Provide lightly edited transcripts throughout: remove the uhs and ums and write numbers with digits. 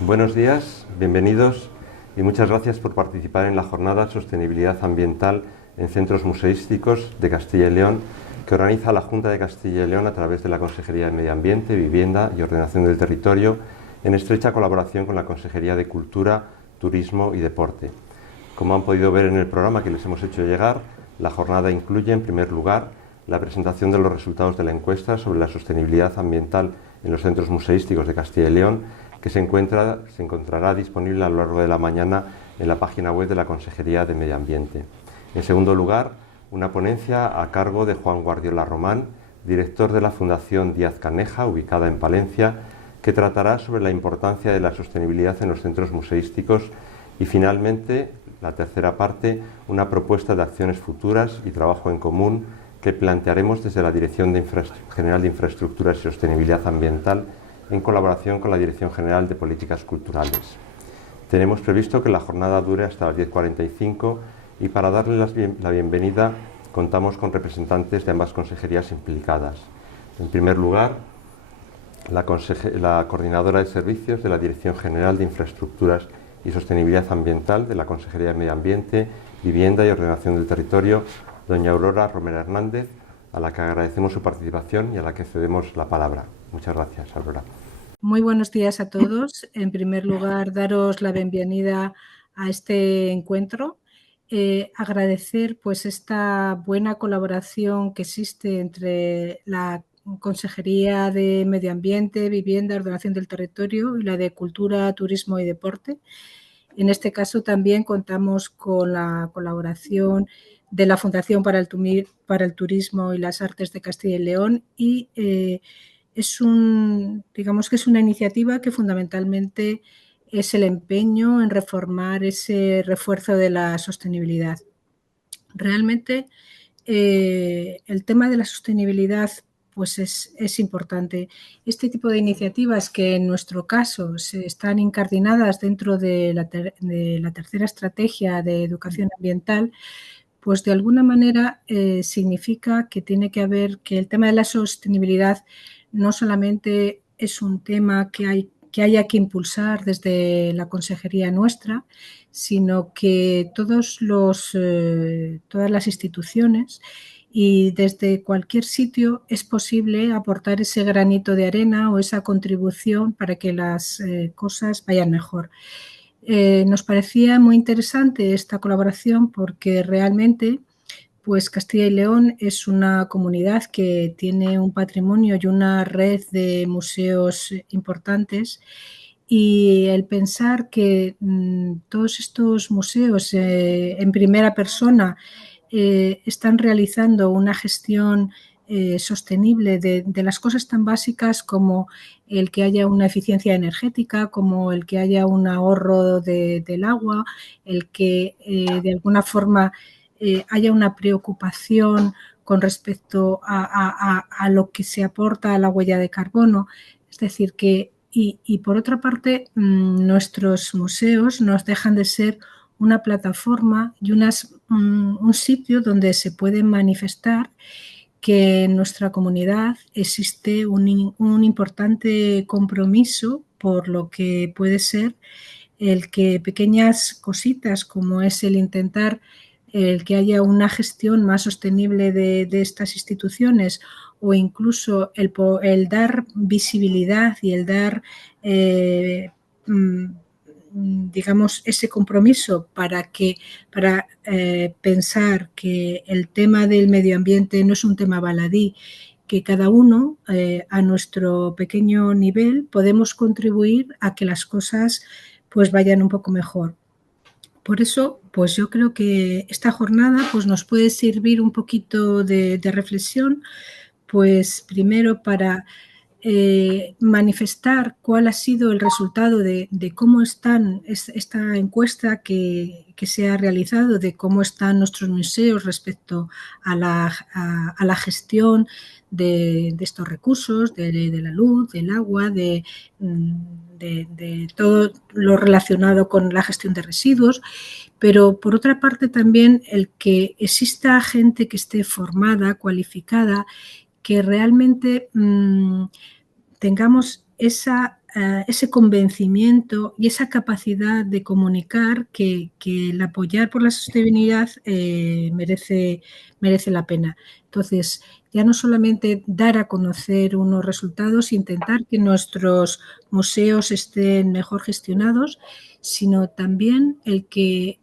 Buenos días, bienvenidos y muchas gracias por participar en la jornada Sostenibilidad Ambiental en Centros Museísticos de Castilla y León que organiza la Junta de Castilla y León a través de la Consejería de Medio Ambiente, Vivienda y Ordenación del Territorio en estrecha colaboración con la Consejería de Cultura, Turismo y Deporte. Como han podido ver en el programa que les hemos hecho llegar, la jornada incluye en primer lugar la presentación de los resultados de la encuesta sobre la sostenibilidad ambiental en los centros museísticos de Castilla y León, que se encontrará disponible a lo largo de la mañana en la página web de la Consejería de Medio Ambiente. En segundo lugar, una ponencia a cargo de Juan Guardiola Román, director de la Fundación Díaz Caneja, ubicada en Palencia, que tratará sobre la importancia de la sostenibilidad en los centros museísticos y, finalmente, la tercera parte, una propuesta de acciones futuras y trabajo en común que plantearemos desde la Dirección General de Infraestructuras y Sostenibilidad Ambiental en colaboración con la Dirección General de Políticas Culturales. Tenemos previsto que la jornada dure hasta las 10:45 y para darle la bienvenida contamos con representantes de ambas consejerías implicadas. En primer lugar, la coordinadora de servicios de la Dirección General de Infraestructuras y Sostenibilidad Ambiental de la Consejería de Medio Ambiente, Vivienda y Ordenación del Territorio, doña Aurora Romero Hernández, a la que agradecemos su participación y a la que cedemos la palabra. Muchas gracias, Aurora. Muy buenos días a todos. En primer lugar, daros la bienvenida a este encuentro. Agradecer pues esta buena colaboración que existe entre la Consejería de Medio Ambiente, Vivienda, Ordenación del Territorio y la de Cultura, Turismo y Deporte. En este caso también contamos con la colaboración de la Fundación para el Turismo y las Artes de Castilla y León y digamos que es una iniciativa que fundamentalmente es el empeño en reformar ese refuerzo de la sostenibilidad. Realmente el tema de la sostenibilidad pues es importante. Este tipo de iniciativas que en nuestro caso se están incardinadas dentro de la tercera estrategia de educación ambiental, pues de alguna manera significa que tiene que haber, que el tema de la sostenibilidad no solamente es un tema que haya que impulsar desde la consejería nuestra, sino que todas las instituciones y desde cualquier sitio es posible aportar ese granito de arena o esa contribución para que las cosas vayan mejor. Nos parecía muy interesante esta colaboración porque realmente pues Castilla y León es una comunidad que tiene un patrimonio y una red de museos importantes y el pensar que todos estos museos en primera persona están realizando una gestión sostenible de las cosas tan básicas como el que haya una eficiencia energética, como el que haya un ahorro del agua, el que de alguna forma haya una preocupación con respecto a lo que se aporta a la huella de carbono. Es decir, que, y por otra parte, nuestros museos nos dejan de ser una plataforma y un sitio donde se pueden manifestar que en nuestra comunidad existe un importante compromiso por lo que puede ser el que pequeñas cositas como es el intentar el que haya una gestión más sostenible de estas instituciones o incluso el dar visibilidad y el dar digamos, ese compromiso para pensar que el tema del medio ambiente no es un tema baladí, que cada uno a nuestro pequeño nivel podemos contribuir a que las cosas pues vayan un poco mejor. Por eso, pues yo creo que esta jornada pues nos puede servir un poquito de reflexión, pues primero para manifestar cuál ha sido el resultado de cómo están esta encuesta que se ha realizado, de cómo están nuestros museos respecto a la gestión de estos recursos, de la luz, del agua, de todo lo relacionado con la gestión de residuos, pero por otra parte también el que exista gente que esté formada, cualificada, que realmente tengamos esa ese convencimiento y esa capacidad de comunicar que el apoyar por la sostenibilidad merece la pena. Entonces, ya no solamente dar a conocer unos resultados, intentar que nuestros museos estén mejor gestionados, sino también el que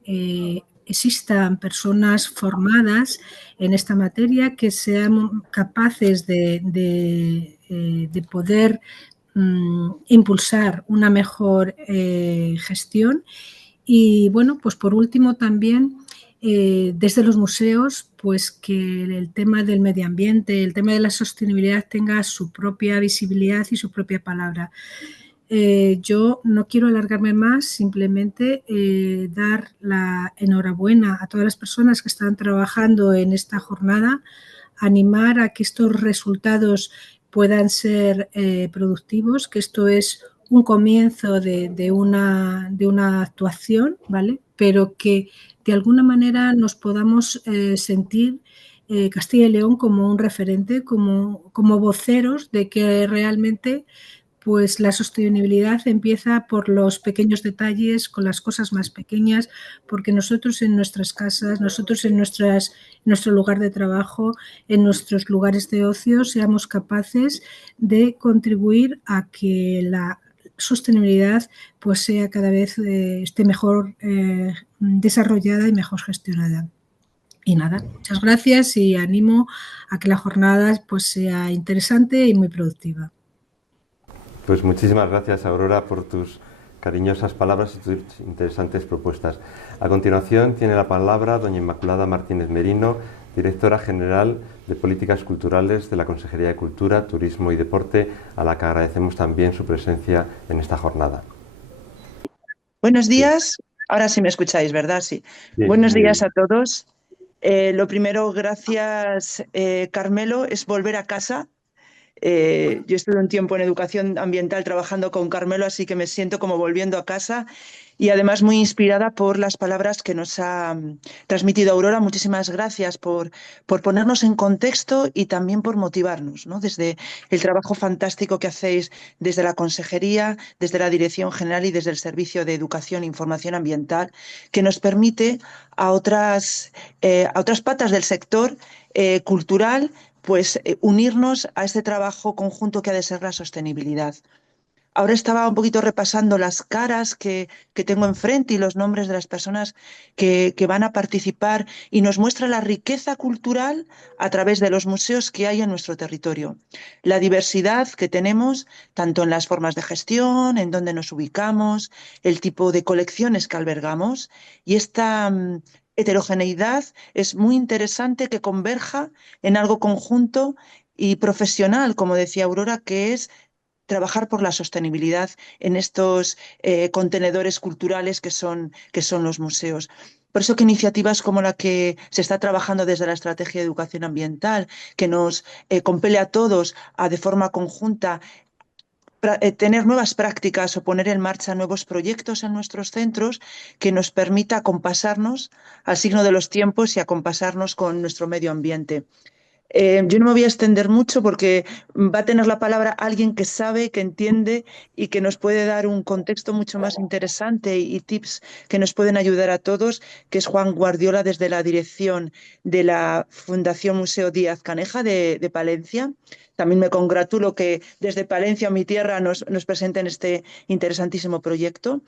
existan personas formadas en esta materia que sean capaces de poder impulsar una mejor gestión. Y bueno, pues por último también desde los museos, pues que el tema del medio ambiente, el tema de la sostenibilidad tenga su propia visibilidad y su propia palabra. Yo no quiero alargarme más, simplemente dar la enhorabuena a todas las personas que están trabajando en esta jornada, animar a que estos resultados puedan ser productivos, que esto es un comienzo de una actuación, ¿vale? Pero que de alguna manera nos podamos sentir Castilla y León como un referente, como voceros de que realmente pues la sostenibilidad empieza por los pequeños detalles, con las cosas más pequeñas, porque nosotros en nuestras casas, nosotros en nuestro lugar de trabajo, en nuestros lugares de ocio, seamos capaces de contribuir a que la sostenibilidad pues sea cada vez esté mejor desarrollada y mejor gestionada. Y nada, muchas gracias y animo a que la jornada pues sea interesante y muy productiva. Pues muchísimas gracias, Aurora, por tus cariñosas palabras y tus interesantes propuestas. A continuación tiene la palabra doña Inmaculada Martínez Merino, directora general de Políticas Culturales de la Consejería de Cultura, Turismo y Deporte, a la que agradecemos también su presencia en esta jornada. Buenos días. Ahora sí me escucháis, ¿verdad? Sí. Buenos días a todos. Lo primero, gracias, Carmelo, es volver a casa. Yo estuve un tiempo en educación ambiental trabajando con Carmelo, así que me siento como volviendo a casa y además muy inspirada por las palabras que nos ha transmitido Aurora. Muchísimas gracias por ponernos en contexto y también por motivarnos, ¿no? Desde el trabajo fantástico que hacéis desde la Consejería, desde la Dirección General y desde el Servicio de Educación e Información Ambiental, que nos permite a otras patas del sector cultural pues unirnos a este trabajo conjunto que ha de ser la sostenibilidad. Ahora estaba un poquito repasando las caras que tengo enfrente y los nombres de las personas que van a participar y nos muestra la riqueza cultural a través de los museos que hay en nuestro territorio. La diversidad que tenemos, tanto en las formas de gestión, en dónde nos ubicamos, el tipo de colecciones que albergamos y esta heterogeneidad es muy interesante que converja en algo conjunto y profesional, como decía Aurora, que es trabajar por la sostenibilidad en estos contenedores culturales que son los museos. Por eso que iniciativas como la que se está trabajando desde la Estrategia de Educación Ambiental, que nos compele a todos a de forma conjunta tener nuevas prácticas o poner en marcha nuevos proyectos en nuestros centros que nos permita acompasarnos al signo de los tiempos y acompasarnos con nuestro medio ambiente. Yo no me voy a extender mucho porque va a tener la palabra alguien que sabe, que entiende y que nos puede dar un contexto mucho más interesante y tips que nos pueden ayudar a todos, que es Juan Guardiola desde la dirección de la Fundación Museo Díaz Caneja de Palencia. También me congratulo que desde Palencia, mi tierra, nos presenten este interesantísimo proyecto.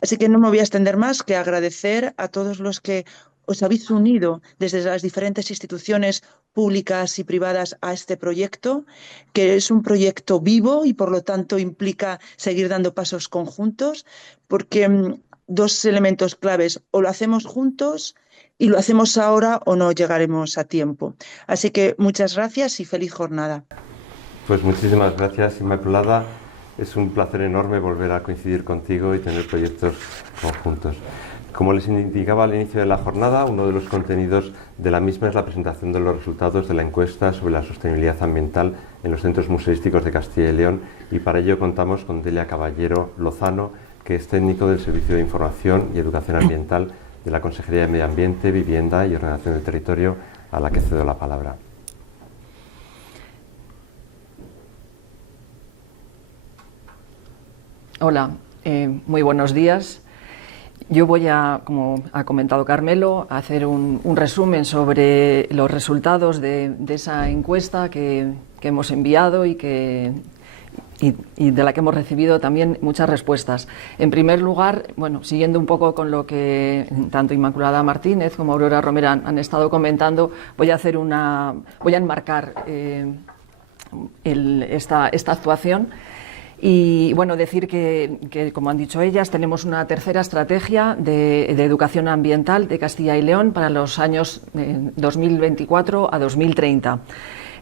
Así que no me voy a extender más que agradecer a todos los que os habéis unido desde las diferentes instituciones públicas y privadas a este proyecto, que es un proyecto vivo y por lo tanto implica seguir dando pasos conjuntos, porque dos elementos claves, o lo hacemos juntos y lo hacemos ahora o no llegaremos a tiempo. Así que muchas gracias y feliz jornada. Pues muchísimas gracias, Inmaculada. Es un placer enorme volver a coincidir contigo y tener proyectos conjuntos. Como les indicaba al inicio de la jornada, uno de los contenidos de la misma es la presentación de los resultados de la encuesta sobre la sostenibilidad ambiental en los centros museísticos de Castilla y León, y para ello contamos con Delia Caballero Lozano, que es técnico del Servicio de Información y Educación Ambiental de la Consejería de Medio Ambiente, Vivienda y Ordenación del Territorio, a la que cedo la palabra. Hola, muy buenos días. Yo voy a, como ha comentado Carmelo, a hacer un resumen sobre los resultados de esa encuesta que hemos enviado y de la que hemos recibido también muchas respuestas. En primer lugar, bueno, siguiendo un poco con lo que tanto Inmaculada Martínez como Aurora Romero han estado comentando, voy a enmarcar esta actuación. Y bueno, decir que, como han dicho ellas, tenemos una tercera estrategia de educación ambiental de Castilla y León para los años 2024 a 2030.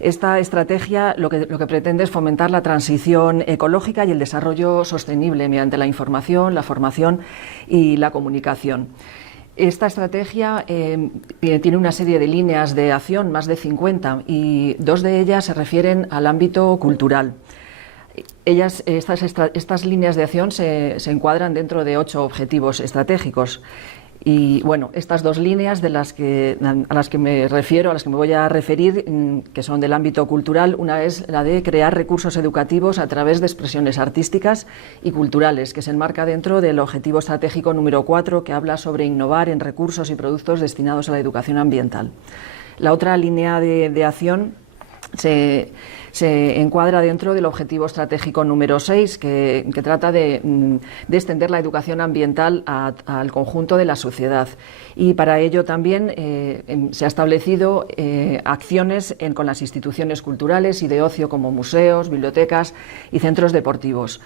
Esta estrategia lo que pretende es fomentar la transición ecológica y el desarrollo sostenible mediante la información, la formación y la comunicación. Esta estrategia tiene una serie de líneas de acción, más de 50, y 2 de ellas se refieren al ámbito cultural. Estas líneas de acción se encuadran dentro de 8 objetivos estratégicos. Y bueno, estas 2 líneas a las que me voy a referir, que son del ámbito cultural, una es la de crear recursos educativos a través de expresiones artísticas y culturales, que se enmarca dentro del objetivo estratégico número 4, que habla sobre innovar en recursos y productos destinados a la educación ambiental. La otra línea de acción se encuadra dentro del objetivo estratégico número 6, que trata de extender la educación ambiental al conjunto de la sociedad. Y para ello también se ha establecido acciones con las instituciones culturales y de ocio como museos, bibliotecas y centros deportivos.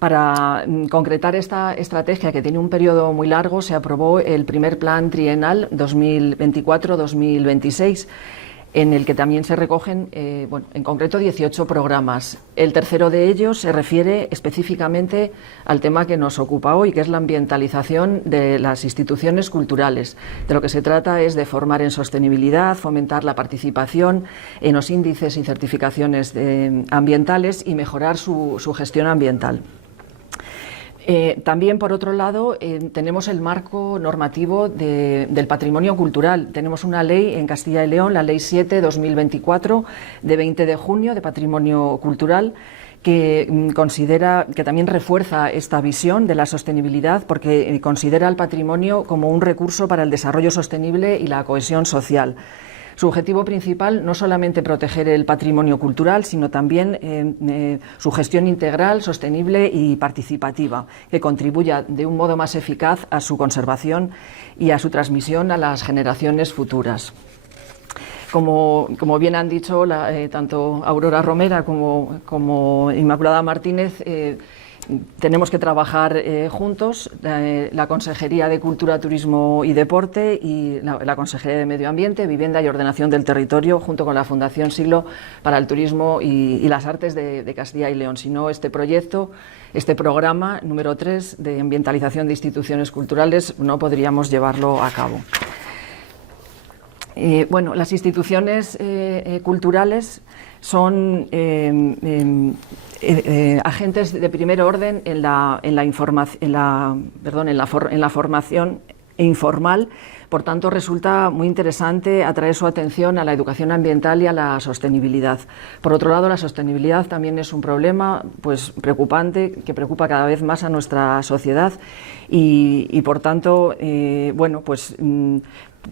Para concretar esta estrategia, que tiene un periodo muy largo, se aprobó el primer plan trienal 2024-2026, en el que también se recogen, en concreto, 18 programas. El tercero de ellos se refiere específicamente al tema que nos ocupa hoy, que es la ambientalización de las instituciones culturales. De lo que se trata es de formar en sostenibilidad, fomentar la participación en los índices y certificaciones ambientales y mejorar su gestión ambiental. También, por otro lado, tenemos el marco normativo del patrimonio cultural. Tenemos una ley en Castilla y León, la Ley 7/2024, de 20 de junio, de patrimonio cultural, que también refuerza esta visión de la sostenibilidad, porque considera el patrimonio como un recurso para el desarrollo sostenible y la cohesión social. Su objetivo principal no solamente proteger el patrimonio cultural, sino también su gestión integral, sostenible y participativa, que contribuya de un modo más eficaz a su conservación y a su transmisión a las generaciones futuras. Como bien han dicho tanto Aurora Romero como Inmaculada Martínez, tenemos que trabajar juntos, la Consejería de Cultura, Turismo y Deporte y la Consejería de Medio Ambiente, Vivienda y Ordenación del Territorio, junto con la Fundación Siglo para el Turismo y las Artes de Castilla y León. Si no, este programa número 3 de ambientalización de instituciones culturales, no podríamos llevarlo a cabo. Las instituciones culturales son agentes de primer orden en la formación informal. Por tanto, resulta muy interesante atraer su atención a la educación ambiental y a la sostenibilidad. Por otro lado, la sostenibilidad también es un problema preocupante, que preocupa cada vez más a nuestra sociedad y por tanto,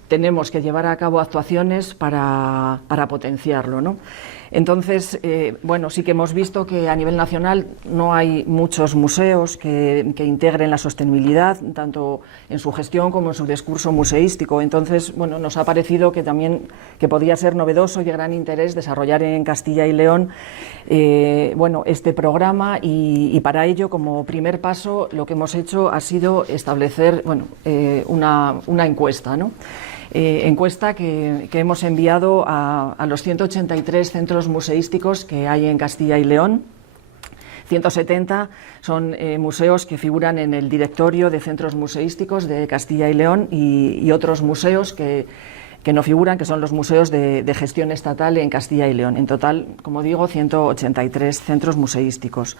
tenemos que llevar a cabo actuaciones para potenciarlo, ¿no? Entonces, sí que hemos visto que a nivel nacional no hay muchos museos que integren la sostenibilidad, tanto en su gestión como en su discurso museístico. Entonces, nos ha parecido que podía ser novedoso y de gran interés desarrollar en Castilla y León este programa y para ello, como primer paso, lo que hemos hecho ha sido establecer una encuesta, ¿no? Encuesta que hemos enviado a los 183 centros museísticos que hay en Castilla y León. 170 son museos que figuran en el directorio de centros museísticos de Castilla y León y otros museos que no figuran, que son los museos de gestión estatal en Castilla y León. En total, como digo, 183 centros museísticos.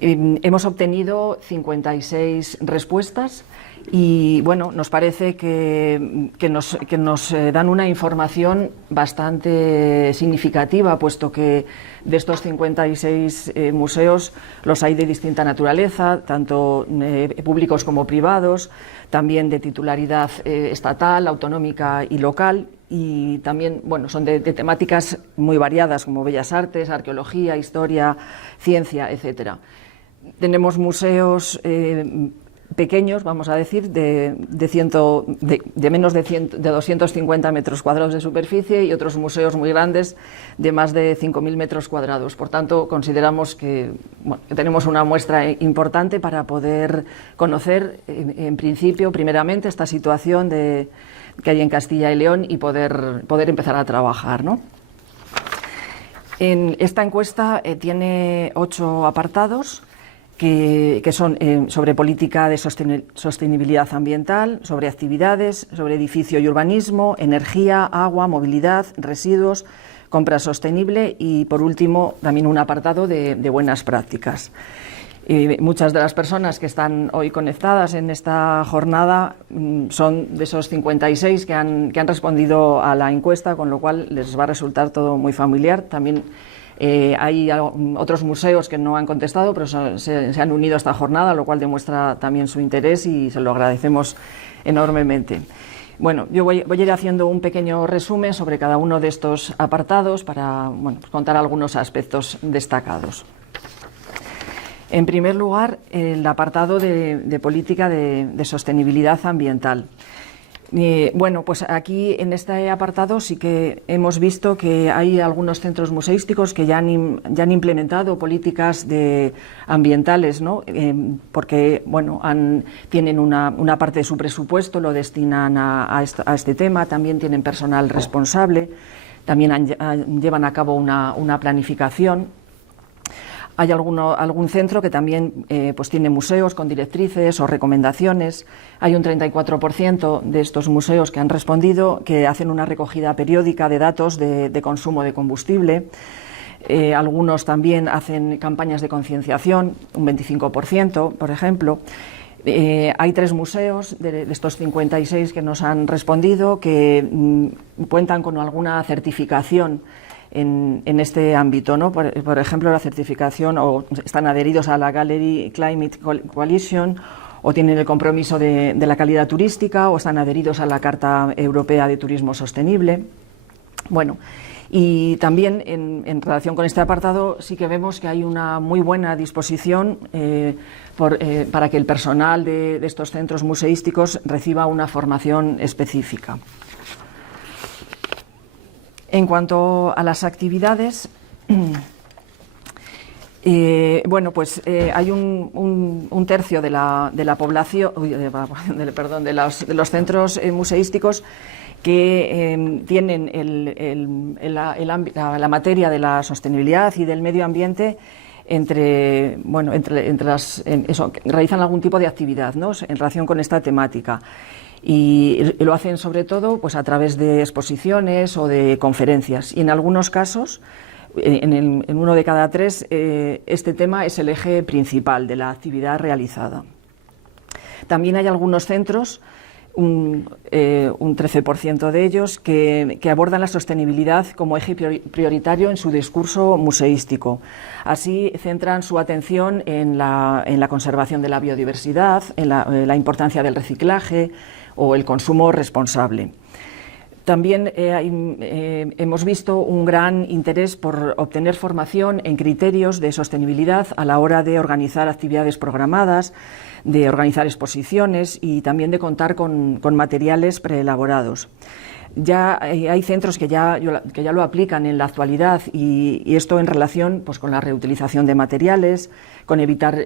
Hemos obtenido 56 respuestas y bueno, nos parece que nos dan una información bastante significativa, puesto que de estos 56 museos los hay de distinta naturaleza, tanto públicos como privados, también de titularidad estatal, autonómica y local, y también bueno, son de temáticas muy variadas, como bellas artes, arqueología, historia, ciencia, etcétera. Tenemos museos pequeños, vamos a decir, de menos de 250 metros cuadrados de superficie, y otros museos muy grandes de más de 5.000 metros cuadrados. Por tanto, consideramos que, bueno, que tenemos una muestra importante para poder conocer, en principio, primeramente, esta situación que hay en Castilla y León y poder empezar a trabajar, ¿no? Esta encuesta tiene 8 apartados, que son sobre política de sostenibilidad ambiental, sobre actividades, sobre edificio y urbanismo, energía, agua, movilidad, residuos, compra sostenible y, por último, también un apartado de buenas prácticas. Muchas de las personas que están hoy conectadas en esta jornada son de esos 56 que han respondido a la encuesta, con lo cual les va a resultar todo muy familiar. También hay otros museos que no han contestado, pero se han unido a esta jornada, lo cual demuestra también su interés y se lo agradecemos enormemente. Bueno, yo voy a ir haciendo un pequeño resumen sobre cada uno de estos apartados para contar algunos aspectos destacados. En primer lugar, el apartado de política de sostenibilidad ambiental. Bueno, pues aquí en este apartado sí que hemos visto que hay algunos centros museísticos que ya han implementado políticas ambientales, ¿no? Porque bueno, tienen una parte de su presupuesto, lo destinan a este tema, también tienen personal responsable, también llevan a cabo una planificación. Hay algún centro que también pues tiene museos con directrices o recomendaciones. Hay un 34% de estos museos que han respondido que hacen una recogida periódica de datos de consumo de combustible. Algunos también hacen campañas de concienciación, un 25%, por ejemplo. Hay 3 museos de estos 56 que nos han respondido que cuentan con alguna certificación en este ámbito, ¿no? Por ejemplo, la certificación, o están adheridos a la Gallery Climate Coalition, o tienen el compromiso de la calidad turística, o están adheridos a la Carta Europea de Turismo Sostenible. Bueno, y también en relación con este apartado sí que vemos que hay una muy buena disposición para que el personal de estos centros museísticos reciba una formación específica. En cuanto a las actividades, bueno, pues hay un tercio de la población, de los centros museísticos que tienen la materia de la sostenibilidad y del medio ambiente realizan algún tipo de actividad, ¿no?, en relación con esta temática. Y lo hacen sobre todo pues a través de exposiciones o de conferencias, y en algunos casos, en 1 de cada 3, este tema es el eje principal de la actividad realizada. También hay algunos centros, un 13% de ellos, que abordan la sostenibilidad como eje prioritario en su discurso museístico. Así centran su atención en la conservación de la biodiversidad, en la importancia del reciclaje o el consumo responsable. También hemos visto un gran interés por obtener formación en criterios de sostenibilidad a la hora de organizar actividades programadas, de organizar exposiciones y también de contar con materiales preelaborados. Ya hay centros que ya lo aplican en la actualidad, y esto en relación pues con la reutilización de materiales, con evitar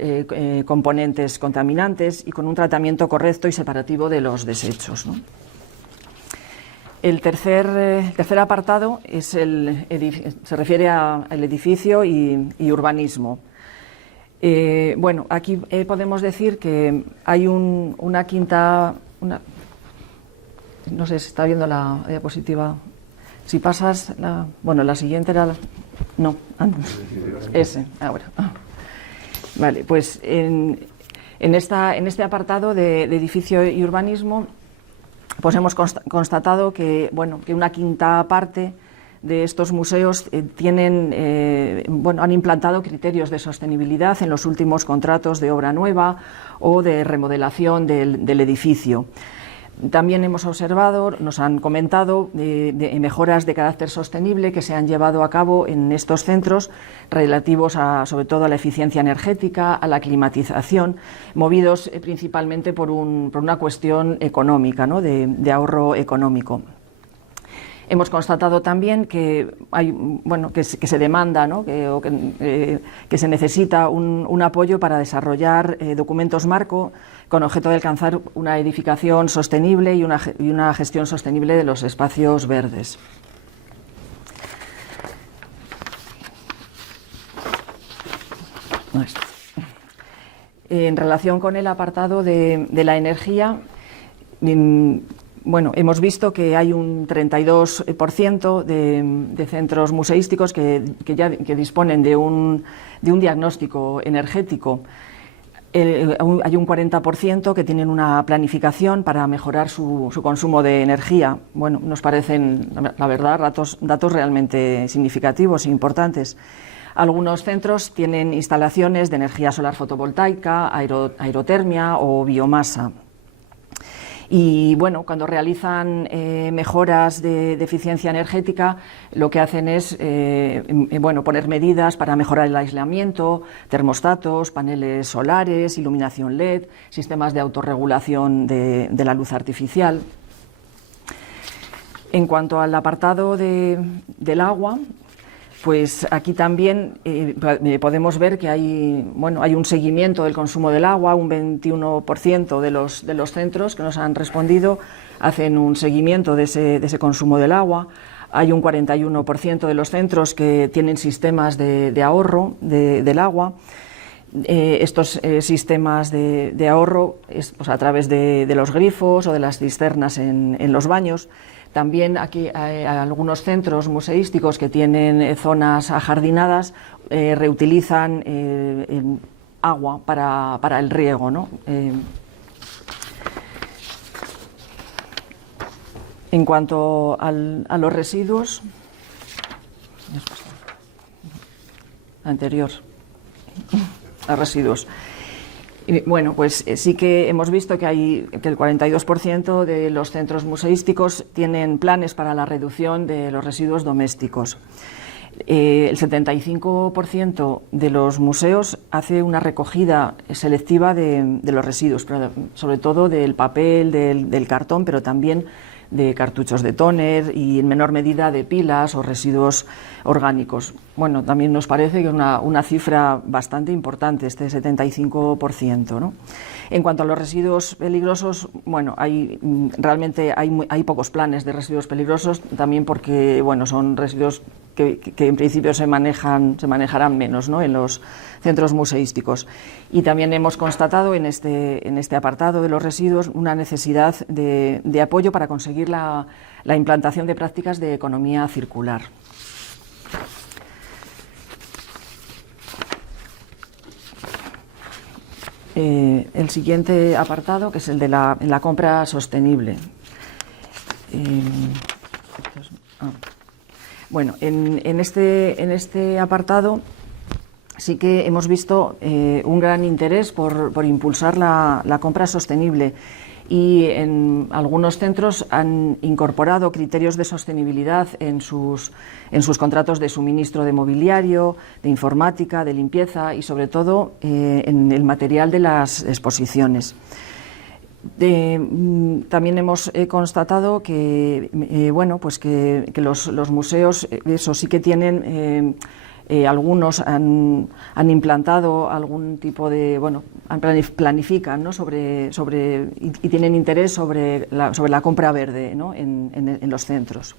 componentes contaminantes y con un tratamiento correcto y separativo de los desechos, ¿no? El tercer apartado se refiere al edificio y urbanismo. Bueno, aquí podemos decir que hay una quinta... no sé si está viendo la diapositiva. Si pasas, la siguiente era... no, ese, ahora. Vale, pues en este apartado de edificio y urbanismo, pues hemos constatado que, bueno, que una quinta parte de estos museos han implantado criterios de sostenibilidad en los últimos contratos de obra nueva o de remodelación del edificio. También hemos observado, nos han comentado, de mejoras de carácter sostenible que se han llevado a cabo en estos centros relativos sobre todo a la eficiencia energética, a la climatización, movidos principalmente por una cuestión económica, ¿no? de ahorro económico. Hemos constatado también que que se demanda, ¿no? que se necesita un apoyo para desarrollar documentos marco con objeto de alcanzar una edificación sostenible y una gestión sostenible de los espacios verdes. En relación con el apartado de la energía, hemos visto que hay un 32% de centros museísticos que disponen de un diagnóstico energético. Hay un 40% que tienen una planificación para mejorar su consumo de energía. Bueno, nos parecen, la verdad, datos realmente significativos e importantes. Algunos centros tienen instalaciones de energía solar fotovoltaica, aerotermia o biomasa. Y bueno, cuando realizan mejoras de eficiencia energética, lo que hacen es poner medidas para mejorar el aislamiento, termostatos, paneles solares, iluminación LED, sistemas de autorregulación de la luz artificial. En cuanto al apartado del agua, pues aquí también podemos ver que hay un seguimiento del consumo del agua. Un 21% de los centros que nos han respondido hacen un seguimiento de ese consumo del agua. Hay un 41% de los centros que tienen sistemas de ahorro del agua. Estos sistemas de ahorro es a través de los grifos o de las cisternas en los baños. También aquí hay algunos centros museísticos que tienen zonas ajardinadas, reutilizan agua para el riego, ¿no? En cuanto a los residuos, a residuos. Bueno, pues sí que hemos visto que el 42% de los centros museísticos tienen planes para la reducción de los residuos domésticos. El 75% de los museos hace una recogida selectiva de los residuos, pero sobre todo del papel, del cartón, pero también de cartuchos de tóner y en menor medida de pilas o residuos orgánicos. Bueno, también nos parece que es una cifra bastante importante, este 75%, ¿no? En cuanto a los residuos peligrosos, bueno, realmente hay pocos planes de residuos peligrosos, también porque son residuos que en principio se manejarán menos, ¿no?, en los centros museísticos. Y también hemos constatado en este apartado de los residuos una necesidad de apoyo para conseguir la implantación de prácticas de economía circular. El siguiente apartado, que es el de la compra sostenible. Bueno, en este apartado sí que hemos visto un gran interés por impulsar la compra sostenible, y en algunos centros han incorporado criterios de sostenibilidad en sus contratos de suministro de mobiliario, de informática, de limpieza y sobre todo en el material de las exposiciones. También hemos constatado que los museos, eso sí que tienen, algunos han implantado algún tipo de, planifican, ¿no?, y tienen interés sobre la compra verde, ¿no?, en los centros.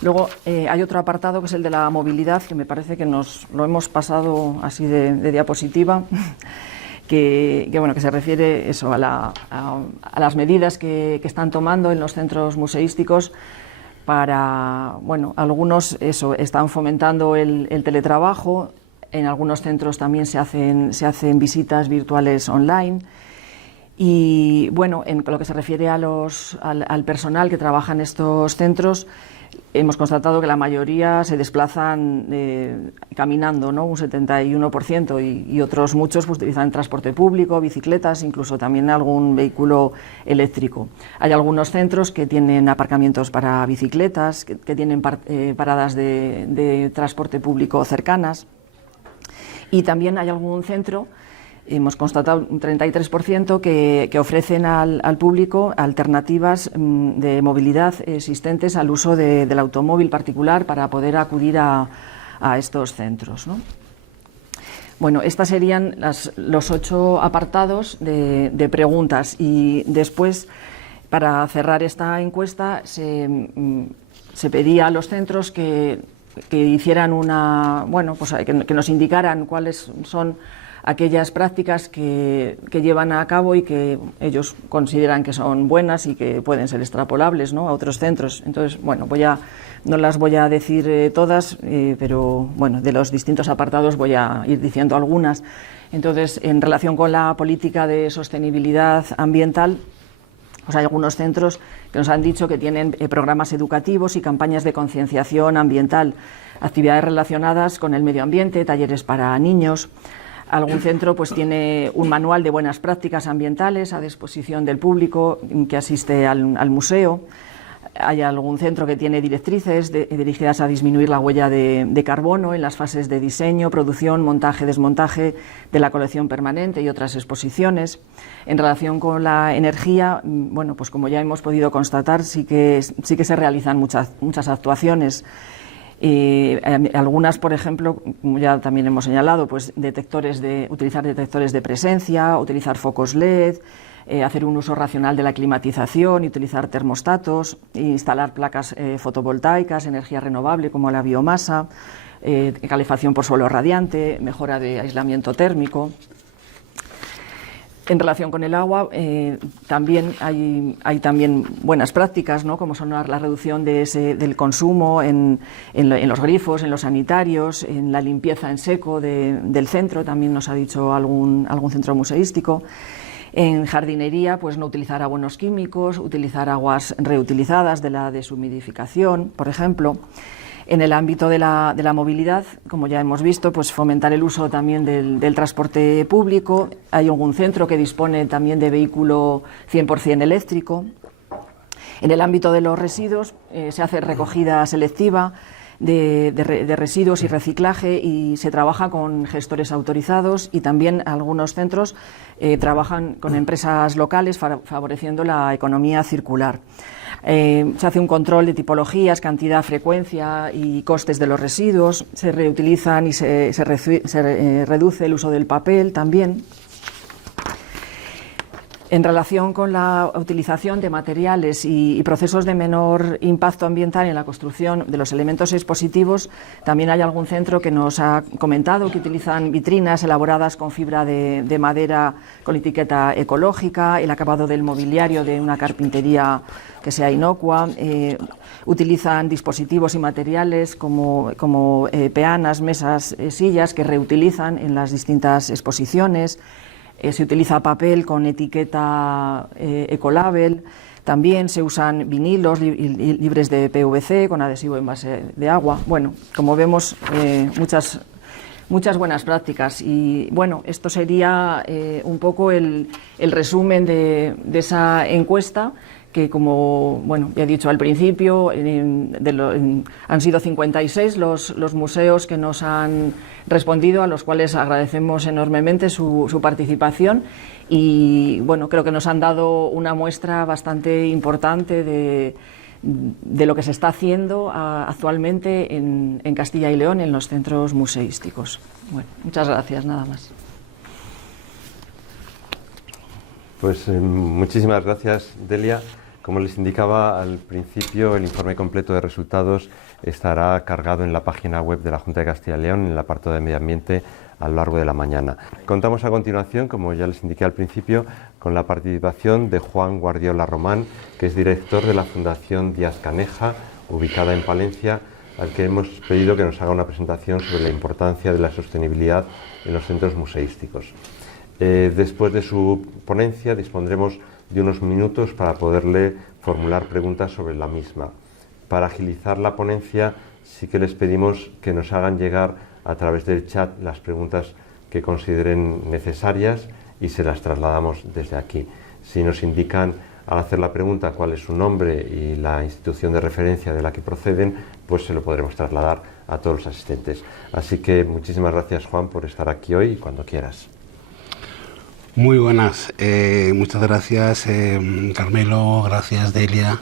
Luego hay otro apartado que es el de la movilidad, que me parece que nos lo hemos pasado así de diapositiva. Que se refiere eso, a las medidas que están tomando en los centros museísticos para, algunos están fomentando el teletrabajo, En algunos centros también se hacen visitas virtuales online. Y bueno, en lo que se refiere al personal que trabaja en estos centros, hemos constatado que la mayoría se desplazan caminando, ¿no? Un 71%, y otros muchos pues utilizan transporte público, bicicletas, incluso también algún vehículo eléctrico. Hay algunos centros que tienen aparcamientos para bicicletas, que tienen paradas de transporte público cercanas, y también hay algún centro, hemos constatado un 33%, que ofrecen al público alternativas de movilidad existentes al uso del automóvil particular para poder acudir a estos centros, ¿no? Bueno, estas serían los 8 apartados de preguntas, y después, para cerrar esta encuesta, se pedía a los centros que hicieran que nos indicaran cuáles son aquellas prácticas que llevan a cabo y que ellos consideran que son buenas y que pueden ser extrapolables, ¿no?, a otros centros. Entonces, bueno, no las voy a decir todas, pero bueno, de los distintos apartados voy a ir diciendo algunas. Entonces, en relación con la política de sostenibilidad ambiental, pues hay algunos centros que nos han dicho que tienen programas educativos y campañas de concienciación ambiental, actividades relacionadas con el medio ambiente, talleres para niños. Algún centro pues tiene un manual de buenas prácticas ambientales a disposición del público que asiste al museo. Hay algún centro que tiene directrices dirigidas a disminuir la huella de carbono en las fases de diseño, producción, montaje, desmontaje de la colección permanente y otras exposiciones. En relación con la energía, bueno, pues como ya hemos podido constatar, sí que se realizan muchas actuaciones. Algunas, por ejemplo, como ya también hemos señalado, pues utilizar detectores de presencia, utilizar focos LED, hacer un uso racional de la climatización y utilizar termostatos, instalar placas fotovoltaicas, energía renovable como la biomasa, calefacción por suelo radiante, mejora de aislamiento térmico. En relación con el agua, también hay también buenas prácticas, ¿no?, como son la reducción del consumo en los grifos, en los sanitarios, en la limpieza en seco del centro, también nos ha dicho algún centro museístico. En jardinería, pues no utilizar abonos químicos, utilizar aguas reutilizadas de la deshumidificación, por ejemplo. En el ámbito de la movilidad, como ya hemos visto, pues fomentar el uso también del transporte público. Hay algún centro que dispone también de vehículo 100% eléctrico. En el ámbito de los residuos, se hace recogida selectiva de residuos y reciclaje, y se trabaja con gestores autorizados, y también algunos centros trabajan con empresas locales favoreciendo la economía circular. Se hace un control de tipologías, cantidad, frecuencia y costes de los residuos, se reutilizan y se reduce el uso del papel también. En relación con la utilización de materiales y procesos de menor impacto ambiental en la construcción de los elementos expositivos, también hay algún centro que nos ha comentado que utilizan vitrinas elaboradas con fibra de madera con etiqueta ecológica, el acabado del mobiliario de una carpintería que sea inocua, utilizan dispositivos y materiales como peanas, mesas, sillas que reutilizan en las distintas exposiciones. Se utiliza papel con etiqueta Ecolabel, también se usan vinilos libres de PVC con adhesivo en base de agua. Bueno, como vemos, muchas buenas prácticas, y bueno, esto sería un poco el resumen de esa encuesta, que, como bueno, ya he dicho al principio, han sido 56 los museos que nos han respondido, a los cuales agradecemos enormemente su participación, y bueno, creo que nos han dado una muestra bastante importante de lo que se está haciendo actualmente en Castilla y León en los centros museísticos. Bueno, muchas gracias, nada más. Pues muchísimas gracias, Delia. Como les indicaba al principio, el informe completo de resultados estará cargado en la página web de la Junta de Castilla y León, en el apartado de Medio Ambiente, a lo largo de la mañana. Contamos a continuación, como ya les indiqué al principio, con la participación de Juan Guardiola Román, que es director de la Fundación Díaz Caneja, ubicada en Palencia, al que hemos pedido que nos haga una presentación sobre la importancia de la sostenibilidad en los centros museísticos. Después de su ponencia dispondremos de unos minutos para poderle formular preguntas sobre la misma. Para agilizar la ponencia, sí que les pedimos que nos hagan llegar a través del chat las preguntas que consideren necesarias y se las trasladamos desde aquí. Si nos indican al hacer la pregunta cuál es su nombre y la institución de referencia de la que proceden, pues se lo podremos trasladar a todos los asistentes. Así que muchísimas gracias, Juan, por estar aquí hoy y cuando quieras. Muy buenas, muchas gracias Carmelo, gracias Delia,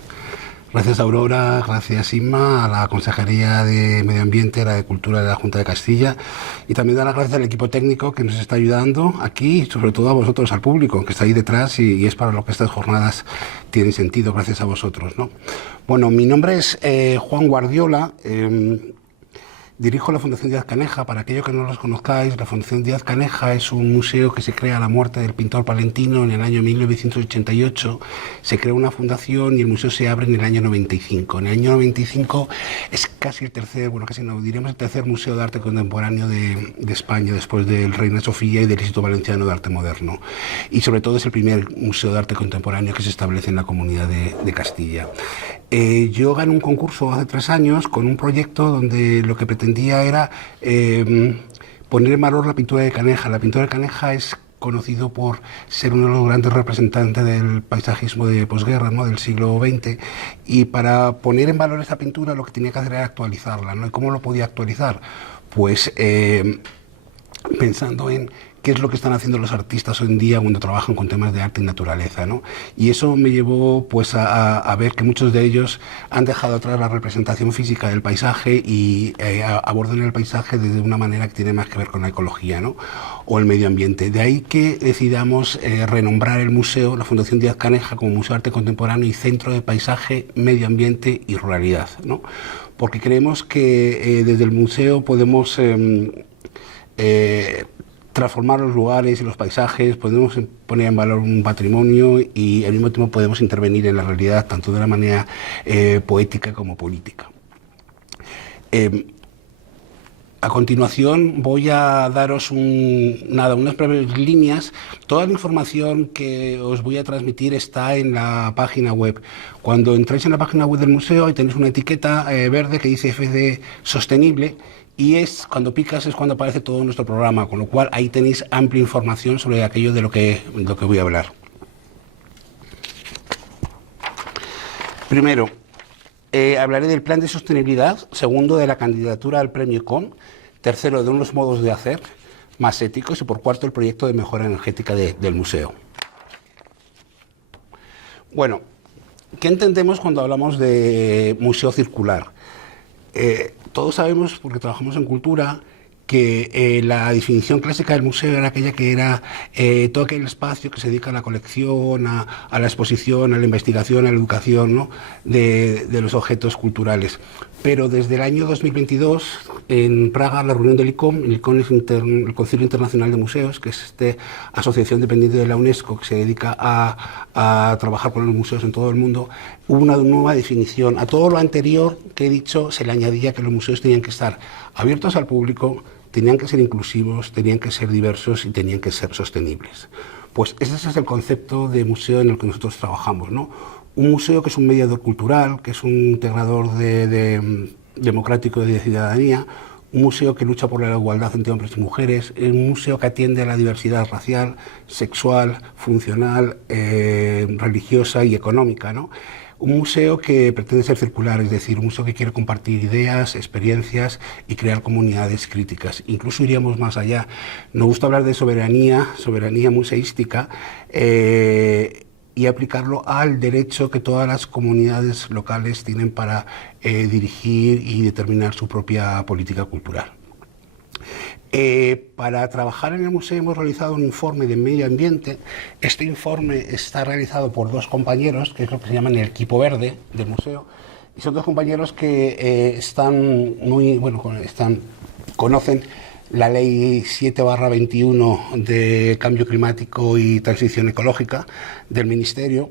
gracias Aurora, gracias Inma, a la Consejería de Medio Ambiente, la de Cultura de la Junta de Castilla, y también dar las gracias al equipo técnico que nos está ayudando aquí y sobre todo a vosotros, al público que está ahí detrás y es para lo que estas jornadas tienen sentido, gracias a vosotros, ¿no? Bueno, mi nombre es Juan Guardiola. Dirijo la Fundación Díaz Caneja. Para aquellos que no los conozcáis, la Fundación Díaz Caneja es un museo que se crea a la muerte del pintor palentino en el año 1988. Se crea una fundación y el museo se abre en el año 95. En el año 95 es casi el tercer, bueno, casi no, diremos el tercer museo de arte contemporáneo de España, después del Reina Sofía y del Instituto Valenciano de Arte Moderno. Y sobre todo es el primer museo de arte contemporáneo que se establece en la Comunidad de Castilla. Yo gané un concurso hace 3 años con un proyecto donde lo que pretendía era poner en valor la pintura de Caneja. La pintura de Caneja es conocido por ser uno de los grandes representantes del paisajismo de posguerra, ¿no?, del siglo XX, y para poner en valor esa pintura lo que tenía que hacer era actualizarla, ¿no? ¿Y cómo lo podía actualizar? Pues pensando en qué es lo que están haciendo los artistas hoy en día cuando trabajan con temas de arte y naturaleza, ¿no? Y eso me llevó pues a ver que muchos de ellos han dejado atrás la representación física del paisaje y abordan el paisaje desde una manera que tiene más que ver con la ecología, ¿no?, o el medio ambiente. De ahí que decidamos renombrar el museo, la Fundación Díaz Caneja, como Museo de Arte Contemporáneo y Centro de Paisaje, Medio Ambiente y Ruralidad, ¿no? Porque creemos que desde el museo podemos transformar los lugares y los paisajes, podemos poner en valor un patrimonio y al mismo tiempo podemos intervenir en la realidad tanto de una manera poética como política. A continuación voy a daros unas breves líneas. Toda la información que os voy a transmitir está en la página web. Cuando entráis en la página web del museo, ahí tenéis una etiqueta verde que dice FD Sostenible, y cuando picas es cuando aparece todo nuestro programa, con lo cual ahí tenéis amplia información sobre aquello de lo que voy a hablar. Primero, hablaré del plan de sostenibilidad, segundo, de la candidatura al premio CON, tercero, de unos modos de hacer más éticos y por cuarto, el proyecto de mejora energética del museo. Bueno, ¿qué entendemos cuando hablamos de museo circular? Todos sabemos, porque trabajamos en cultura, que la definición clásica del museo era aquella que era todo aquel espacio que se dedica a la colección, a la exposición, a la investigación, a la educación, ¿no?, de los objetos culturales. Pero desde el año 2022, en Praga, la reunión del ICOM, el ICOM es el Concilio Internacional de Museos, que es esta asociación dependiente de la UNESCO que se dedica a trabajar con los museos en todo el mundo, hubo una nueva definición. A todo lo anterior que he dicho se le añadía que los museos tenían que estar abiertos al público, tenían que ser inclusivos, tenían que ser diversos y tenían que ser sostenibles. Pues ese es el concepto de museo en el que nosotros trabajamos, ¿no? Un museo que es un mediador cultural, que es un integrador democrático de ciudadanía, un museo que lucha por la igualdad entre hombres y mujeres, un museo que atiende a la diversidad racial, sexual, funcional, religiosa y económica, ¿no? Un museo que pretende ser circular, es decir, un museo que quiere compartir ideas, experiencias y crear comunidades críticas. Incluso iríamos más allá. Nos gusta hablar de soberanía museística, y aplicarlo al derecho que todas las comunidades locales tienen para dirigir y determinar su propia política cultural. Para trabajar en el museo hemos realizado un informe de medio ambiente. Este informe está realizado por 2 compañeros, que es lo que se llaman el equipo verde del museo, y son 2 compañeros que conocen la Ley 7/21 de Cambio Climático y Transición Ecológica del Ministerio,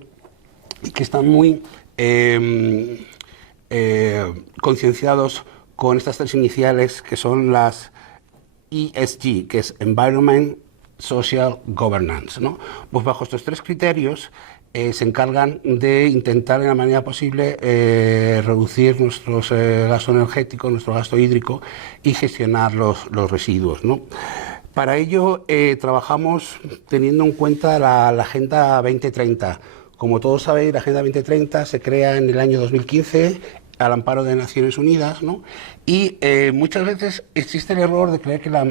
y que están muy concienciados con estas 3 iniciales que son las ESG, que es Environment, Social, Governance, ¿no? Pues bajo estos 3 criterios se encargan de intentar en la manera posible reducir nuestros gasto energético, nuestro gasto hídrico y gestionar los residuos, ¿no? Para ello trabajamos teniendo en cuenta la Agenda 2030. Como todos sabéis, la Agenda 2030 se crea en el año 2015 al amparo de Naciones Unidas, ¿no? Y muchas veces existe el error de creer que la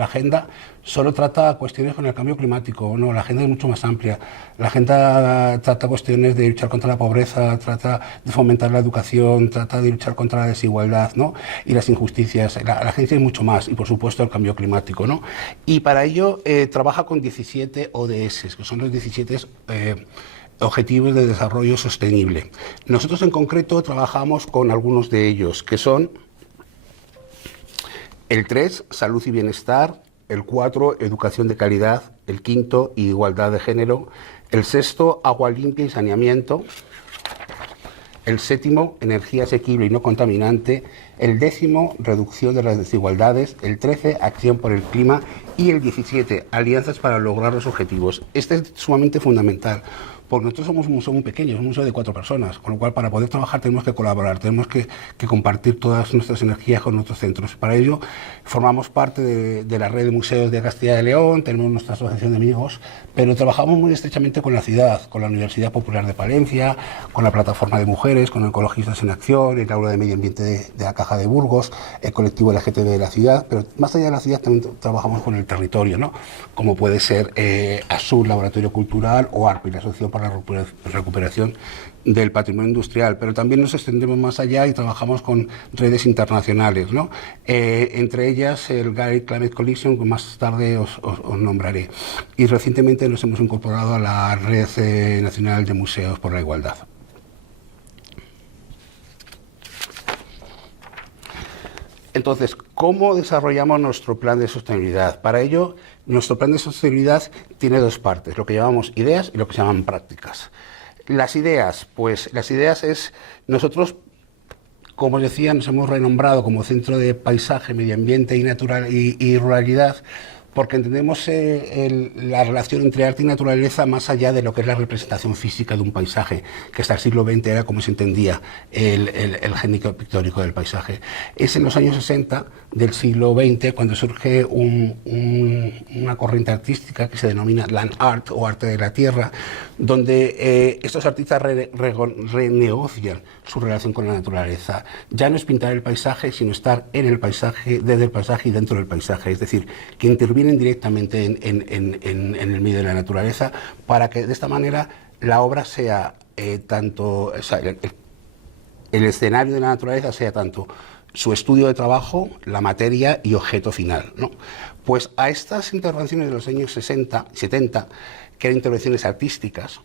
agenda solo trata cuestiones con el cambio climático. No, la agenda es mucho más amplia. La agenda trata cuestiones de luchar contra la pobreza, trata de fomentar la educación, trata de luchar contra la desigualdad, ¿no? Y las injusticias. La agenda es mucho más, y por supuesto el cambio climático, ¿no? Y para ello trabaja con 17 ODS, que son los 17 Objetivos de Desarrollo Sostenible. Nosotros en concreto trabajamos con algunos de ellos, que son el 3, Salud y Bienestar, el 4, Educación de Calidad, el 5, Igualdad de Género, el 6, Agua limpia y saneamiento, el 7, Energía asequible y no contaminante, el 10, Reducción de las desigualdades, el 13, Acción por el clima y el 17, Alianzas para lograr los objetivos. Este es sumamente fundamental, porque nosotros somos un museo muy pequeño, es un museo de 4 personas, con lo cual para poder trabajar tenemos que colaborar, tenemos que compartir todas nuestras energías con nuestros centros. Para ello formamos parte de la red de museos de Castilla y León, tenemos nuestra asociación de amigos, pero trabajamos muy estrechamente con la ciudad, con la Universidad Popular de Palencia, con la Plataforma de Mujeres, con Ecologistas en Acción, el Aula de Medio Ambiente de la Caja de Burgos, el colectivo LGTB de la ciudad, pero más allá de la ciudad también trabajamos con el territorio, ¿no? Como puede ser ASUR, Laboratorio Cultural, o ARPI, la Asociación para la Recuperación del Patrimonio Industrial, pero también nos extendemos más allá y trabajamos con redes internacionales, ¿no? Entre ellas el Gary Climate Coalition, que más tarde os nombraré, y recientemente nos hemos incorporado a la Red Nacional de Museos por la Igualdad. Entonces, ¿cómo desarrollamos nuestro plan de sostenibilidad? Para ello, nuestro plan de sostenibilidad tiene 2 partes, lo que llamamos ideas y lo que se llaman prácticas. Las ideas, pues las ideas es, nosotros, como os decía, nos hemos renombrado como Centro de Paisaje, Medio Ambiente y Ruralidad, porque entendemos la relación entre arte y naturaleza más allá de lo que es la representación física de un paisaje, que hasta el siglo XX era como se entendía el génico pictórico del paisaje. Es en los años 60 del siglo XX cuando surge una corriente artística que se denomina land art o arte de la tierra, donde estos artistas renegocian su relación con la naturaleza. Ya no es pintar el paisaje, sino estar en el paisaje, desde el paisaje y dentro del paisaje, es decir, que intervienen directamente en el medio de la naturaleza, para que de esta manera la obra sea tanto, o sea, el escenario de la naturaleza sea tanto su estudio de trabajo, la materia y objeto final, ¿no? Pues a estas intervenciones de los años 60, 70, que eran intervenciones artísticas,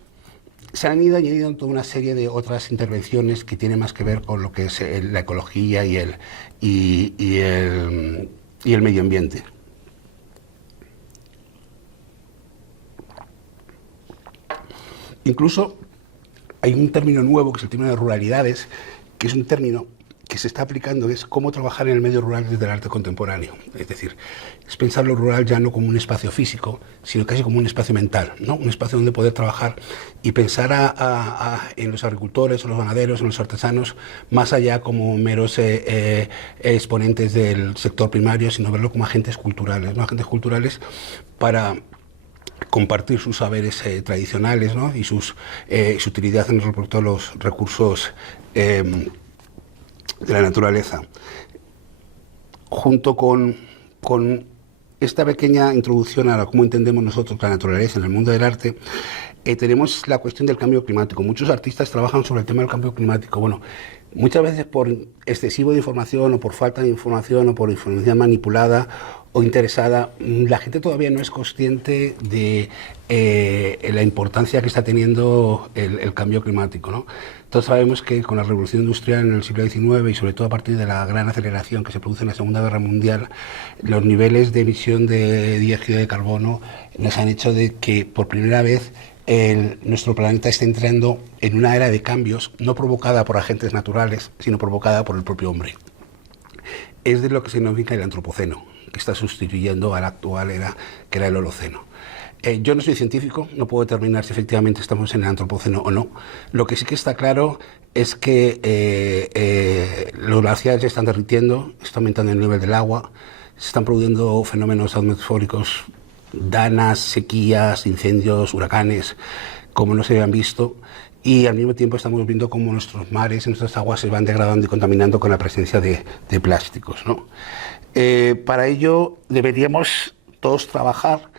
se han ido añadiendo toda una serie de otras intervenciones que tienen más que ver con lo que es la ecología y el medio ambiente. Incluso hay un término nuevo, que es el término de ruralidades, que es un término que se está aplicando, que es cómo trabajar en el medio rural desde el arte contemporáneo. Es decir, es pensar lo rural ya no como un espacio físico, sino casi como un espacio mental, ¿no? Un espacio donde poder trabajar y pensar en los agricultores, en los ganaderos, en los artesanos, más allá como meros exponentes del sector primario, sino verlo como agentes culturales, ¿no? Agentes culturales para compartir sus saberes tradicionales, ¿no? Y su utilidad en todos los recursos de la naturaleza. Junto con esta pequeña introducción a cómo entendemos nosotros la naturaleza en el mundo del arte, tenemos la cuestión del cambio climático. Muchos artistas trabajan sobre el tema del cambio climático. Bueno, muchas veces por excesivo de información o por falta de información o por información manipulada o interesada, la gente todavía no es consciente de la importancia que está teniendo el cambio climático, ¿no? Todos sabemos que con la revolución industrial en el siglo XIX y sobre todo a partir de la gran aceleración que se produce en la Segunda Guerra Mundial, los niveles de emisión de dióxido de carbono nos han hecho de que por primera vez nuestro planeta está entrando en una era de cambios no provocada por agentes naturales, sino provocada por el propio hombre. es de lo que se denomina el antropoceno, que está sustituyendo a la actual era, que era el holoceno. Yo no soy científico, no puedo determinar si efectivamente estamos en el antropoceno o no. Lo que sí que está claro es que los glaciares se están derritiendo, está aumentando el nivel del agua, se están produciendo fenómenos atmosféricos, danas, sequías, incendios, huracanes, como no se habían visto, y al mismo tiempo estamos viendo cómo nuestros mares, nuestras aguas se van degradando y contaminando con la presencia de plásticos, ¿no? Para ello deberíamos todos trabajar,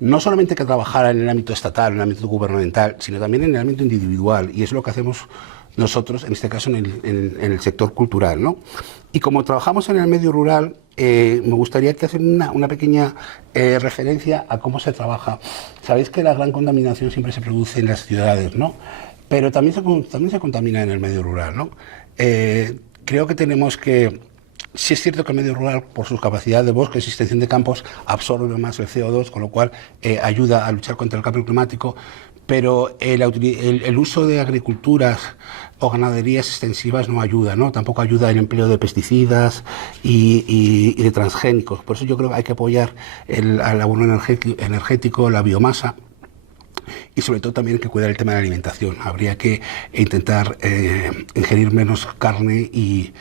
no solamente que trabajar en el ámbito estatal, en el ámbito gubernamental, sino también en el ámbito individual, y es lo que hacemos nosotros, en este caso en el sector cultural, ¿no? Y como trabajamos en el medio rural, me gustaría que hacer una pequeña referencia a cómo se trabaja. Sabéis que la gran contaminación siempre se produce en las ciudades, ¿no? Pero también se contamina en el medio rural, ¿no? Creo que tenemos que... Sí es cierto que el medio rural, por su capacidad de bosques y extensión de campos, absorbe más el CO2, con lo cual ayuda a luchar contra el cambio climático, pero el uso de agriculturas o ganaderías extensivas no ayuda, ¿no? Tampoco ayuda el empleo de pesticidas y de transgénicos. Por eso yo creo que hay que apoyar el abono energético, la biomasa, y sobre todo también hay que cuidar el tema de la alimentación. Habría que intentar ingerir menos carne y,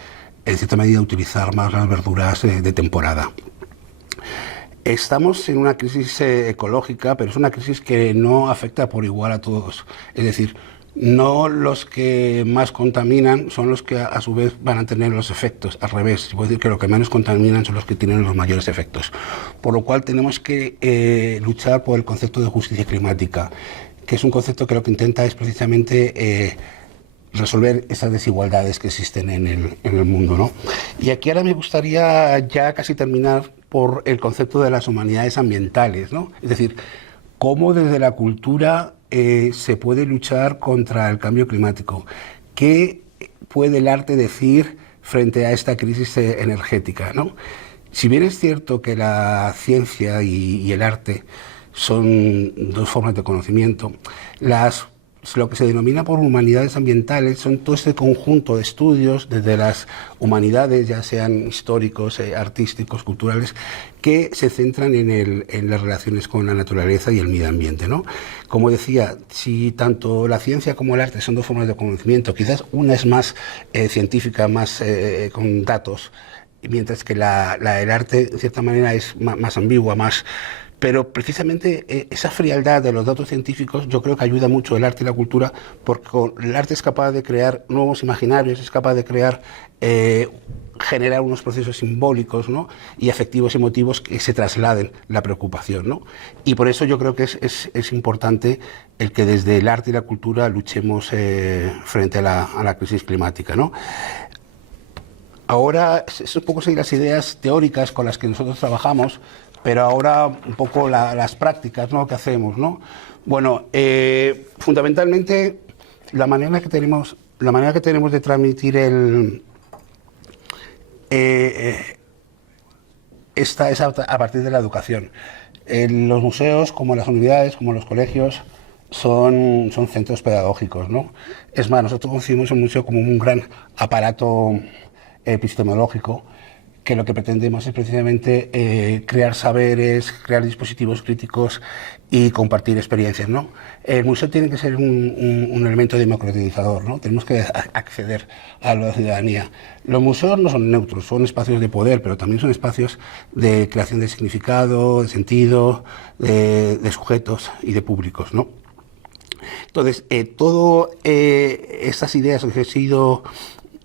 en cierta medida, utilizar más las verduras de temporada. Estamos en una crisis ecológica, pero es una crisis que no afecta por igual a todos. Es decir, no los que más contaminan son los que a su vez van a tener los efectos. Al revés, puedo decir que los que menos contaminan son los que tienen los mayores efectos. Por lo cual tenemos que luchar por el concepto de justicia climática, que es un concepto que lo que intenta es precisamente resolver esas desigualdades que existen en el mundo, ¿no? Y aquí ahora me gustaría ya casi terminar por el concepto de las humanidades ambientales, ¿no? Es decir, cómo desde la cultura se puede luchar contra el cambio climático. ¿Qué puede el arte decir frente a esta crisis energética, ¿no? Si bien es cierto que la ciencia y el arte son dos formas de conocimiento, lo que se denomina por humanidades ambientales son todo este conjunto de estudios desde las humanidades, ya sean históricos, artísticos, culturales, que se centran en las relaciones con la naturaleza y el medio ambiente, ¿no? Como decía, si tanto la ciencia como el arte son dos formas de conocimiento, quizás una es más científica, más con datos, mientras que el arte, en cierta manera, es más ambigua, más... Pero precisamente esa frialdad de los datos científicos yo creo que ayuda mucho el arte y la cultura, porque el arte es capaz de crear nuevos imaginarios, es capaz de crear, generar unos procesos simbólicos, ¿no? Y afectivos y emotivos que se trasladen la preocupación, ¿no? Y por eso yo creo que es importante el que desde el arte y la cultura luchemos frente a la crisis climática, ¿no? Ahora es un poco seguir las ideas teóricas con las que nosotros trabajamos, pero ahora un poco las prácticas, ¿no?, que hacemos, ¿no? Bueno, fundamentalmente la manera que tenemos de transmitir esta es a partir de la educación. Los museos, como las universidades, como los colegios, son centros pedagógicos, ¿no? Es más, nosotros concebimos el museo como un gran aparato epistemológico, que lo que pretendemos es precisamente crear saberes, crear dispositivos críticos y compartir experiencias, ¿no? El museo tiene que ser un elemento democratizador, ¿no? Tenemos que acceder a la ciudadanía. Los museos no son neutros, son espacios de poder, pero también son espacios de creación de significado, de sentido, de sujetos y de públicos, ¿no? Entonces, todas estas ideas que he sido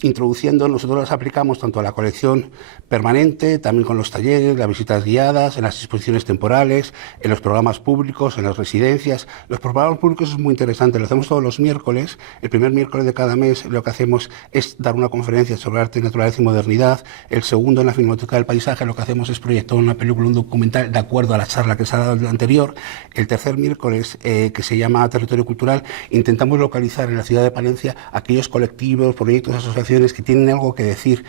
introduciendo, nosotros las aplicamos tanto a la colección permanente, también con los talleres, las visitas guiadas, en las exposiciones temporales, en los programas públicos, en las residencias. Los programas públicos es muy interesante, lo hacemos todos los miércoles. El primer miércoles de cada mes lo que hacemos es dar una conferencia sobre arte, naturaleza y modernidad. El segundo, en la Filmoteca del Paisaje, lo que hacemos es proyectar una película, un documental, de acuerdo a la charla que se ha dado el anterior. El tercer miércoles, que se llama Territorio Cultural, intentamos localizar en la ciudad de Palencia aquellos colectivos, proyectos, asociaciones que tienen algo que decir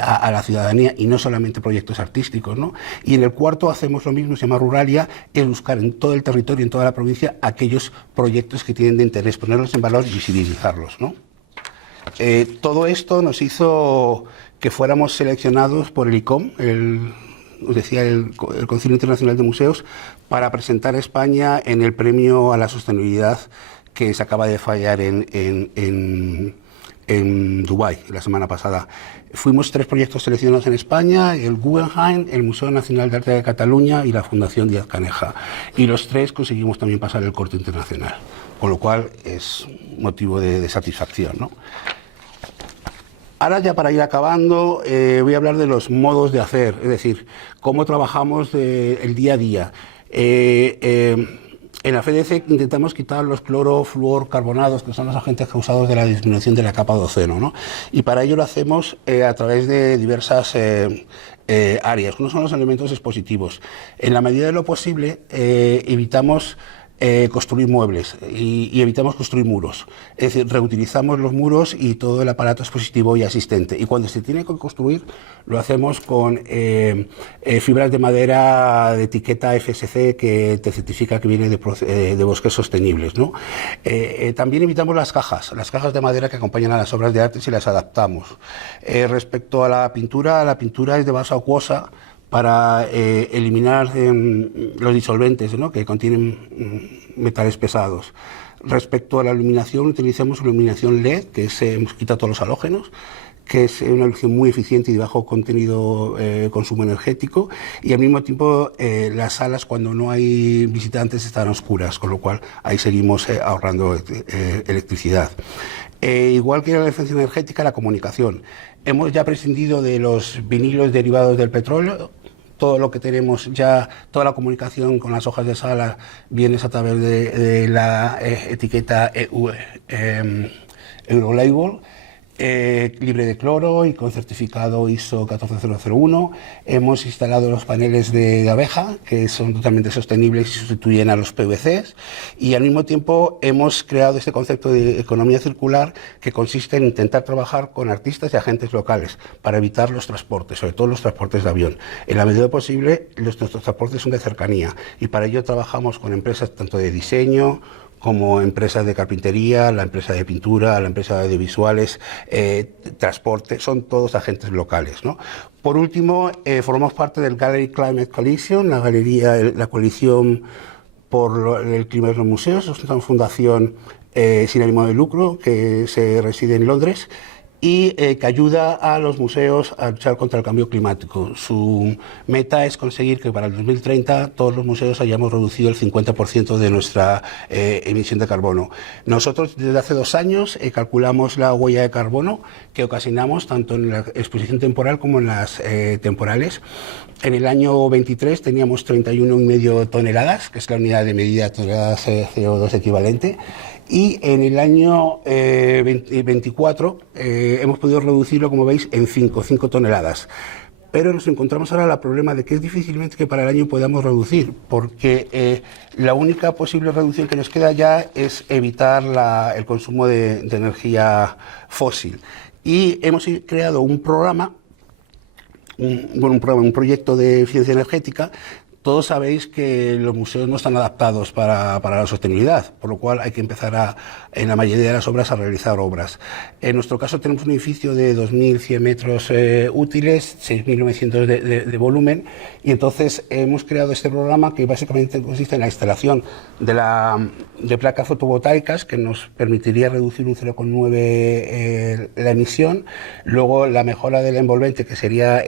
a la ciudadanía y no solamente proyectos artísticos, ¿no? Y en el cuarto hacemos lo mismo, se llama Ruralia, es buscar en todo el territorio, en toda la provincia, aquellos proyectos que tienen de interés, ponerlos en valor y visibilizarlos, ¿no? Todo esto nos hizo que fuéramos seleccionados por el ICOM, el Concilio Internacional de Museos, para presentar a España en el premio a la sostenibilidad que se acaba de fallar en Dubái la semana pasada. Fuimos 3 proyectos seleccionados en España: el Guggenheim, el Museo Nacional de Arte de Cataluña y la Fundación Díaz Caneja. Y los 3 conseguimos también pasar el corte internacional, con lo cual es motivo de satisfacción, ¿no? Ahora, ya para ir acabando, voy a hablar de los modos de hacer, es decir, cómo trabajamos el día a día. En la FEDECE intentamos quitar los clorofluorcarbonados, que son los agentes causados de la disminución de la capa de ozono, ¿no? Y para ello lo hacemos a través de diversas áreas. Uno son los elementos expositivos. En la medida de lo posible, evitamos construir muebles y evitamos construir muros. Es decir, reutilizamos los muros y todo el aparato expositivo y asistente. Y cuando se tiene que construir, lo hacemos con fibras de madera de etiqueta FSC, que te certifica que viene de bosques sostenibles, ¿no? También evitamos las cajas de madera que acompañan a las obras de arte, si las adaptamos. Respecto a la pintura es de base acuosa, para eliminar los disolventes, ¿no?, que contienen metales pesados. Respecto a la iluminación, utilizamos iluminación LED, que quita todos los halógenos, que es una iluminación muy eficiente y de bajo contenido consumo energético, y al mismo tiempo las salas, cuando no hay visitantes, están oscuras, con lo cual ahí seguimos ahorrando electricidad. Igual que la eficiencia energética, la comunicación. Hemos ya prescindido de los vinilos derivados del petróleo. Todo lo que tenemos ya, toda la comunicación con las hojas de sala viene a través de la etiqueta Eurolabel, libre de cloro y con certificado ISO 14001. Hemos instalado los paneles de abeja, que son totalmente sostenibles y sustituyen a los PVCs, y al mismo tiempo hemos creado este concepto de economía circular, que consiste en intentar trabajar con artistas y agentes locales para evitar los transportes, sobre todo los transportes de avión. En la medida posible, nuestros transportes son de cercanía, y para ello trabajamos con empresas tanto de diseño como empresas de carpintería, la empresa de pintura, la empresa de visuales, transporte, son todos agentes locales, ¿no? Por último, formamos parte del Gallery Climate Coalition, la coalición por el clima de los museos. Es una fundación sin ánimo de lucro que reside en Londres y que ayuda a los museos a luchar contra el cambio climático. Su meta es conseguir que para el 2030 todos los museos hayamos reducido el 50% de nuestra emisión de carbono. Nosotros desde hace 2 años calculamos la huella de carbono que ocasionamos tanto en la exposición temporal como en las temporales. En el año 23 teníamos 31,5 toneladas, que es la unidad de medida de toneladas de CO2 equivalente. Y en el año 24 hemos podido reducirlo, como veis, en 5 toneladas. Pero nos encontramos ahora el problema de que es difícilmente que para el año podamos reducir, porque la única posible reducción que nos queda ya es evitar el consumo de energía fósil. Y hemos creado un programa, un proyecto de eficiencia energética. Todos sabéis que los museos no están adaptados para la sostenibilidad, por lo cual hay que empezar en la mayoría de las obras a realizar obras. En nuestro caso tenemos un edificio de 2.100 metros útiles, 6.900 de volumen, y entonces hemos creado este programa que básicamente consiste en la instalación de placas fotovoltaicas, que nos permitiría reducir un 0,9 la emisión. Luego la mejora del envolvente, que sería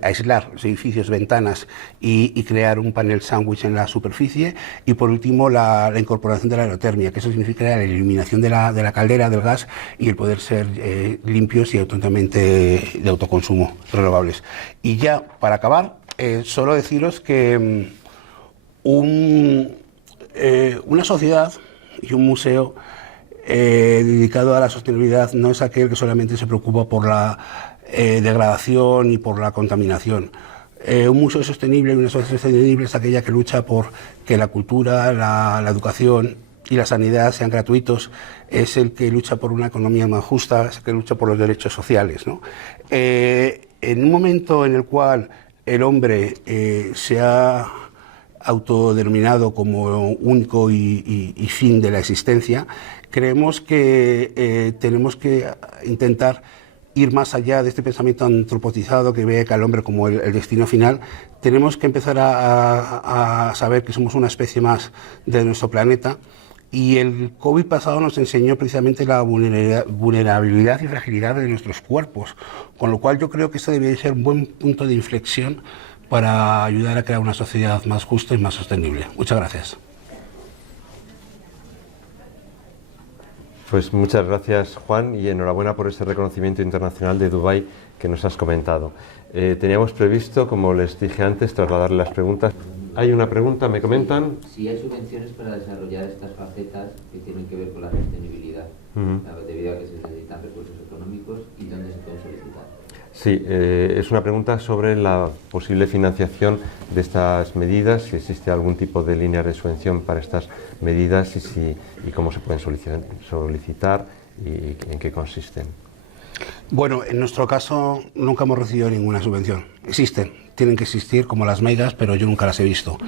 aislar los edificios, ventanas y crear un panel sándwich en la superficie. Y por último la incorporación de la aerotermia, que eso significa la eliminación de la caldera del gas y el poder ser limpios y totalmente de autoconsumo, renovables. Y ya para acabar, solo deciros que una sociedad y un museo dedicado a la sostenibilidad no es aquel que solamente se preocupa por la degradación y por la contaminación. Un museo sostenible y una sociedad sostenible es aquella que lucha por que la cultura, la educación y la sanidad sean gratuitos, es el que lucha por una economía más justa, es el que lucha por los derechos sociales, ¿no? En un momento en el cual el hombre se ha autodenominado como único y fin de la existencia, creemos que tenemos que intentar ir más allá de este pensamiento antropocizado que ve al hombre como el destino final. Tenemos que empezar a saber que somos una especie más de nuestro planeta, y el COVID pasado nos enseñó precisamente la vulnerabilidad y fragilidad de nuestros cuerpos, con lo cual yo creo que esto debería ser un buen punto de inflexión para ayudar a crear una sociedad más justa y más sostenible. Muchas gracias. Pues muchas gracias, Juan, y enhorabuena por ese reconocimiento internacional de Dubái que nos has comentado. Teníamos previsto, como les dije antes, trasladarle las preguntas. Hay una pregunta, me comentan. Si hay subvenciones para desarrollar estas facetas que tienen que ver con la sostenibilidad, debido a que se necesitan recursos económicos, ¿y dónde se pueden solicitar? Sí, es una pregunta sobre la posible financiación de estas medidas, si existe algún tipo de línea de subvención para estas medidas y cómo se pueden solicitar y en qué consisten. Bueno, en nuestro caso nunca hemos recibido ninguna subvención. Existen, tienen que existir como las megas, pero yo nunca las he visto.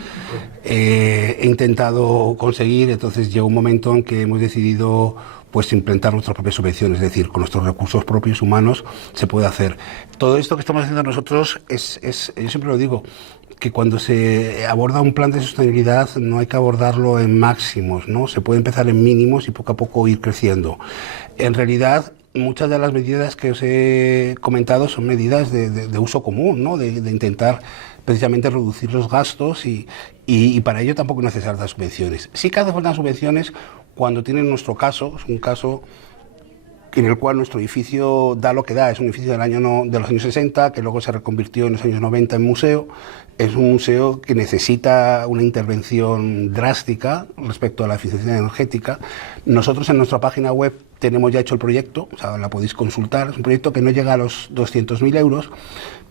He intentado conseguir, entonces llegó un momento en que hemos decidido pues implementar nuestras propias subvenciones, es decir, con nuestros recursos propios humanos se puede hacer. Todo esto que estamos haciendo nosotros yo siempre lo digo, que cuando se aborda un plan de sostenibilidad no hay que abordarlo en máximos, ¿no? Se puede empezar en mínimos y poco a poco ir creciendo. En realidad, muchas de las medidas que os he comentado son medidas de uso común, ¿no? De intentar precisamente reducir los gastos y para ello tampoco es necesario dar subvenciones. Sí que hace falta subvenciones cuando tienen nuestro caso, es un caso en el cual nuestro edificio da lo que da, es un edificio de los años 60, que luego se reconvirtió en los años 90 en museo. Es un museo que necesita una intervención drástica respecto a la eficiencia energética. Nosotros en nuestra página web tenemos ya hecho el proyecto, o sea, la podéis consultar. Es un proyecto que no llega a los 200.000 euros,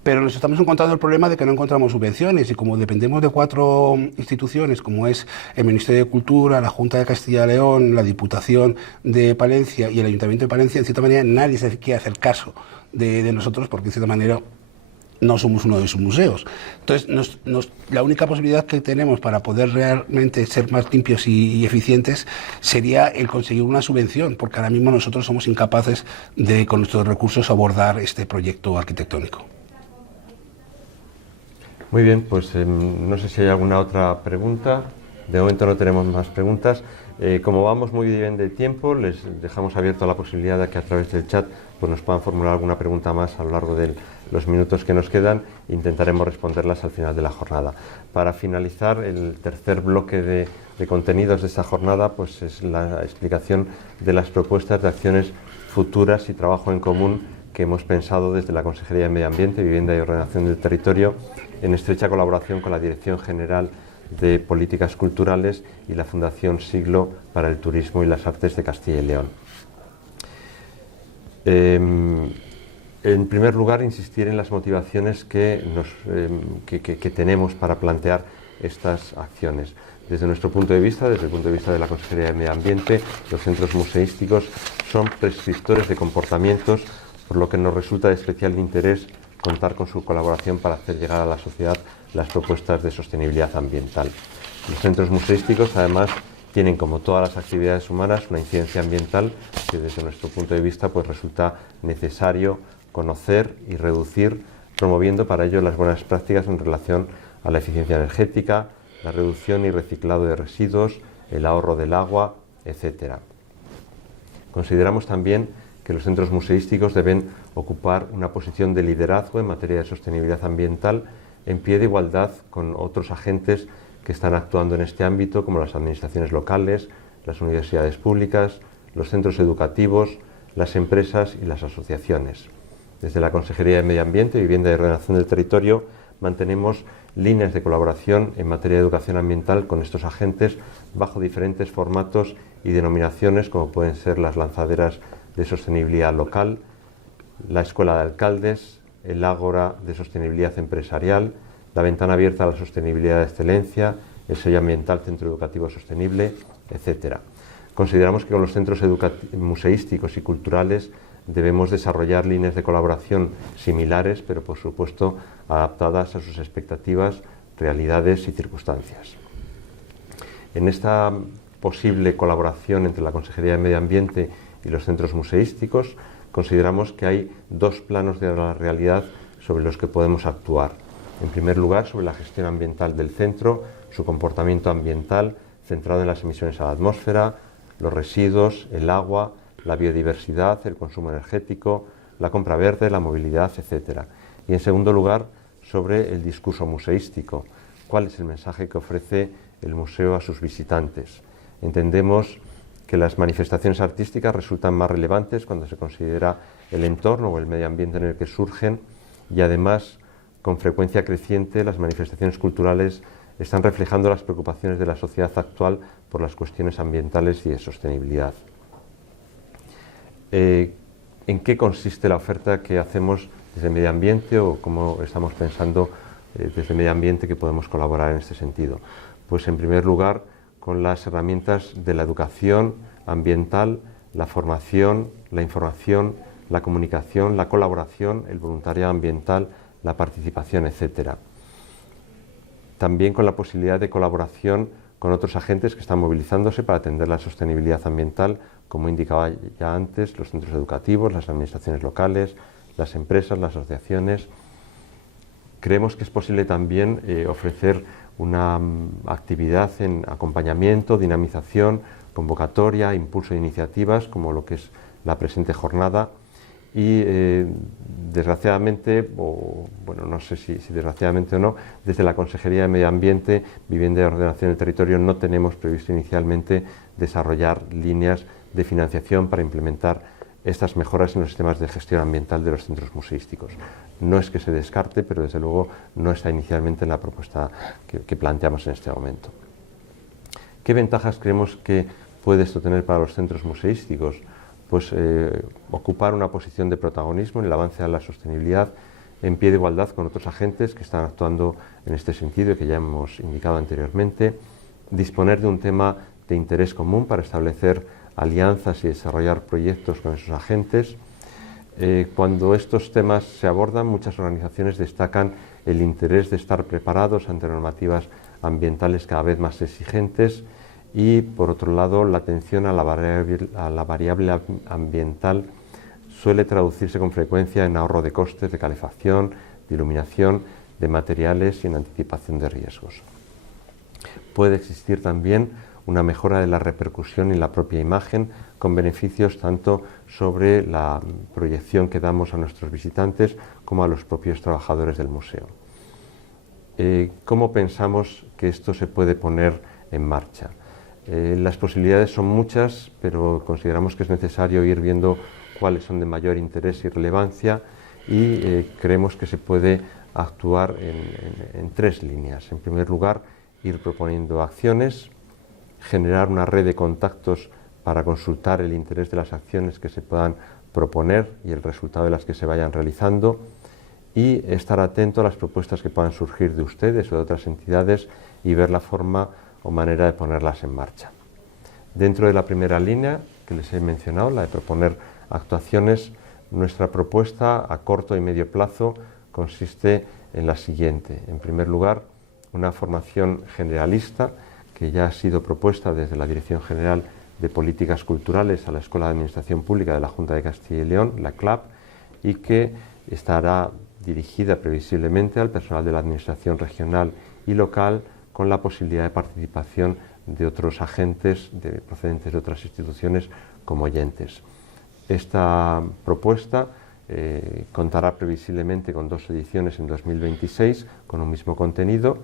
pero nos estamos encontrando el problema de que no encontramos subvenciones, y como dependemos de 4 instituciones, como es el Ministerio de Cultura, la Junta de Castilla y León, la Diputación de Palencia y el Ayuntamiento de Palencia, en cierta manera nadie se quiere hacer caso de nosotros, porque en cierta manera no somos uno de sus museos. Entonces, la única posibilidad que tenemos para poder realmente ser más limpios y eficientes sería el conseguir una subvención, porque ahora mismo nosotros somos incapaces de, con nuestros recursos, abordar este proyecto arquitectónico. Muy bien, pues no sé si hay alguna otra pregunta. De momento no tenemos más preguntas. Como vamos muy bien de tiempo, les dejamos abierta la posibilidad de que a través del chat pues nos puedan formular alguna pregunta más a lo largo de los minutos que nos quedan. Intentaremos responderlas al final de la jornada. Para finalizar, el tercer bloque de contenidos de esta jornada pues es la explicación de las propuestas de acciones futuras y trabajo en común que hemos pensado desde la Consejería de Medio Ambiente, Vivienda y Ordenación del Territorio, en estrecha colaboración con la Dirección General de Políticas Culturales y la Fundación Siglo para el Turismo y las Artes de Castilla y León. En primer lugar, insistir en las motivaciones que tenemos para plantear estas acciones. Desde nuestro punto de vista, desde el punto de vista de la Consejería de Medio Ambiente, los centros museísticos son prescriptores de comportamientos, por lo que nos resulta de especial interés contar con su colaboración para hacer llegar a la sociedad las propuestas de sostenibilidad ambiental. Los centros museísticos, además, tienen, como todas las actividades humanas, una incidencia ambiental que desde nuestro punto de vista pues, resulta necesario conocer y reducir, promoviendo para ello las buenas prácticas en relación a la eficiencia energética, la reducción y reciclado de residuos, el ahorro del agua, etc. Consideramos también que los centros museísticos deben ocupar una posición de liderazgo en materia de sostenibilidad ambiental en pie de igualdad con otros agentes que están actuando en este ámbito, como las administraciones locales, las universidades públicas, los centros educativos, las empresas y las asociaciones. Desde la Consejería de Medio Ambiente, Vivienda y Ordenación del Territorio mantenemos líneas de colaboración en materia de educación ambiental con estos agentes bajo diferentes formatos y denominaciones, como pueden ser las lanzaderas de sostenibilidad local, la Escuela de Alcaldes, el Ágora de Sostenibilidad Empresarial, la Ventana Abierta a la Sostenibilidad de Excelencia, el Sello Ambiental Centro Educativo Sostenible, etc. Consideramos que con los centros museísticos y culturales debemos desarrollar líneas de colaboración similares, pero por supuesto adaptadas a sus expectativas, realidades y circunstancias. En esta posible colaboración entre la Consejería de Medio Ambiente y los centros museísticos, consideramos que hay dos planos de la realidad sobre los que podemos actuar. En primer lugar, sobre la gestión ambiental del centro, su comportamiento ambiental centrado en las emisiones a la atmósfera, los residuos, el agua, la biodiversidad, el consumo energético, la compra verde, la movilidad, etc. Y en segundo lugar, sobre el discurso museístico. ¿Cuál es el mensaje que ofrece el museo a sus visitantes? Entendemos que las manifestaciones artísticas resultan más relevantes cuando se considera el entorno o el medio ambiente en el que surgen, y además, con frecuencia creciente, las manifestaciones culturales están reflejando las preocupaciones de la sociedad actual por las cuestiones ambientales y de sostenibilidad. ¿En qué consiste la oferta que hacemos desde Medio Ambiente, o cómo estamos pensando desde Medio Ambiente que podemos colaborar en este sentido? Pues en primer lugar, con las herramientas de la educación ambiental, la formación, la información, la comunicación, la colaboración, el voluntariado ambiental, la participación, etc. También con la posibilidad de colaboración con otros agentes que están movilizándose para atender la sostenibilidad ambiental, como indicaba ya antes, los centros educativos, las administraciones locales, las empresas, las asociaciones. Creemos que es posible también ofrecer una actividad en acompañamiento, dinamización, convocatoria, impulso de iniciativas, como lo que es la presente jornada. Y desgraciadamente, o bueno, no sé si desgraciadamente o no, desde la Consejería de Medio Ambiente, Vivienda y Ordenación del Territorio no tenemos previsto inicialmente desarrollar líneas de financiación para implementar estas mejoras en los sistemas de gestión ambiental de los centros museísticos. No es que se descarte, pero desde luego no está inicialmente en la propuesta que planteamos en este momento. ¿Qué ventajas creemos que puede esto tener para los centros museísticos? Pues ocupar una posición de protagonismo en el avance a la sostenibilidad en pie de igualdad con otros agentes que están actuando en este sentido y que ya hemos indicado anteriormente, disponer de un tema de interés común para establecer alianzas y desarrollar proyectos con esos agentes. Cuando estos temas se abordan, muchas organizaciones destacan el interés de estar preparados ante normativas ambientales cada vez más exigentes y, por otro lado, la atención a la variable ambiental suele traducirse con frecuencia en ahorro de costes de calefacción, de iluminación, de materiales y en anticipación de riesgos. Puede existir también una mejora de la repercusión y la propia imagen, con beneficios tanto sobre la proyección que damos a nuestros visitantes como a los propios trabajadores del museo. ¿Cómo pensamos que esto se puede poner en marcha? Las posibilidades son muchas, pero consideramos que es necesario ir viendo cuáles son de mayor interés y relevancia, y creemos que se puede actuar en tres líneas. En primer lugar, ir proponiendo acciones, generar una red de contactos para consultar el interés de las acciones que se puedan proponer y el resultado de las que se vayan realizando, y estar atento a las propuestas que puedan surgir de ustedes o de otras entidades y ver la forma o manera de ponerlas en marcha. Dentro de la primera línea que les he mencionado, la de proponer actuaciones, nuestra propuesta a corto y medio plazo consiste en la siguiente. En primer lugar, una formación generalista que ya ha sido propuesta desde la Dirección General de Políticas Culturales a la Escuela de Administración Pública de la Junta de Castilla y León, la CLAP, y que estará dirigida previsiblemente al personal de la Administración regional y local, con la posibilidad de participación de otros agentes procedentes de otras instituciones como oyentes. Esta propuesta contará previsiblemente con 2 ediciones en 2026 con un mismo contenido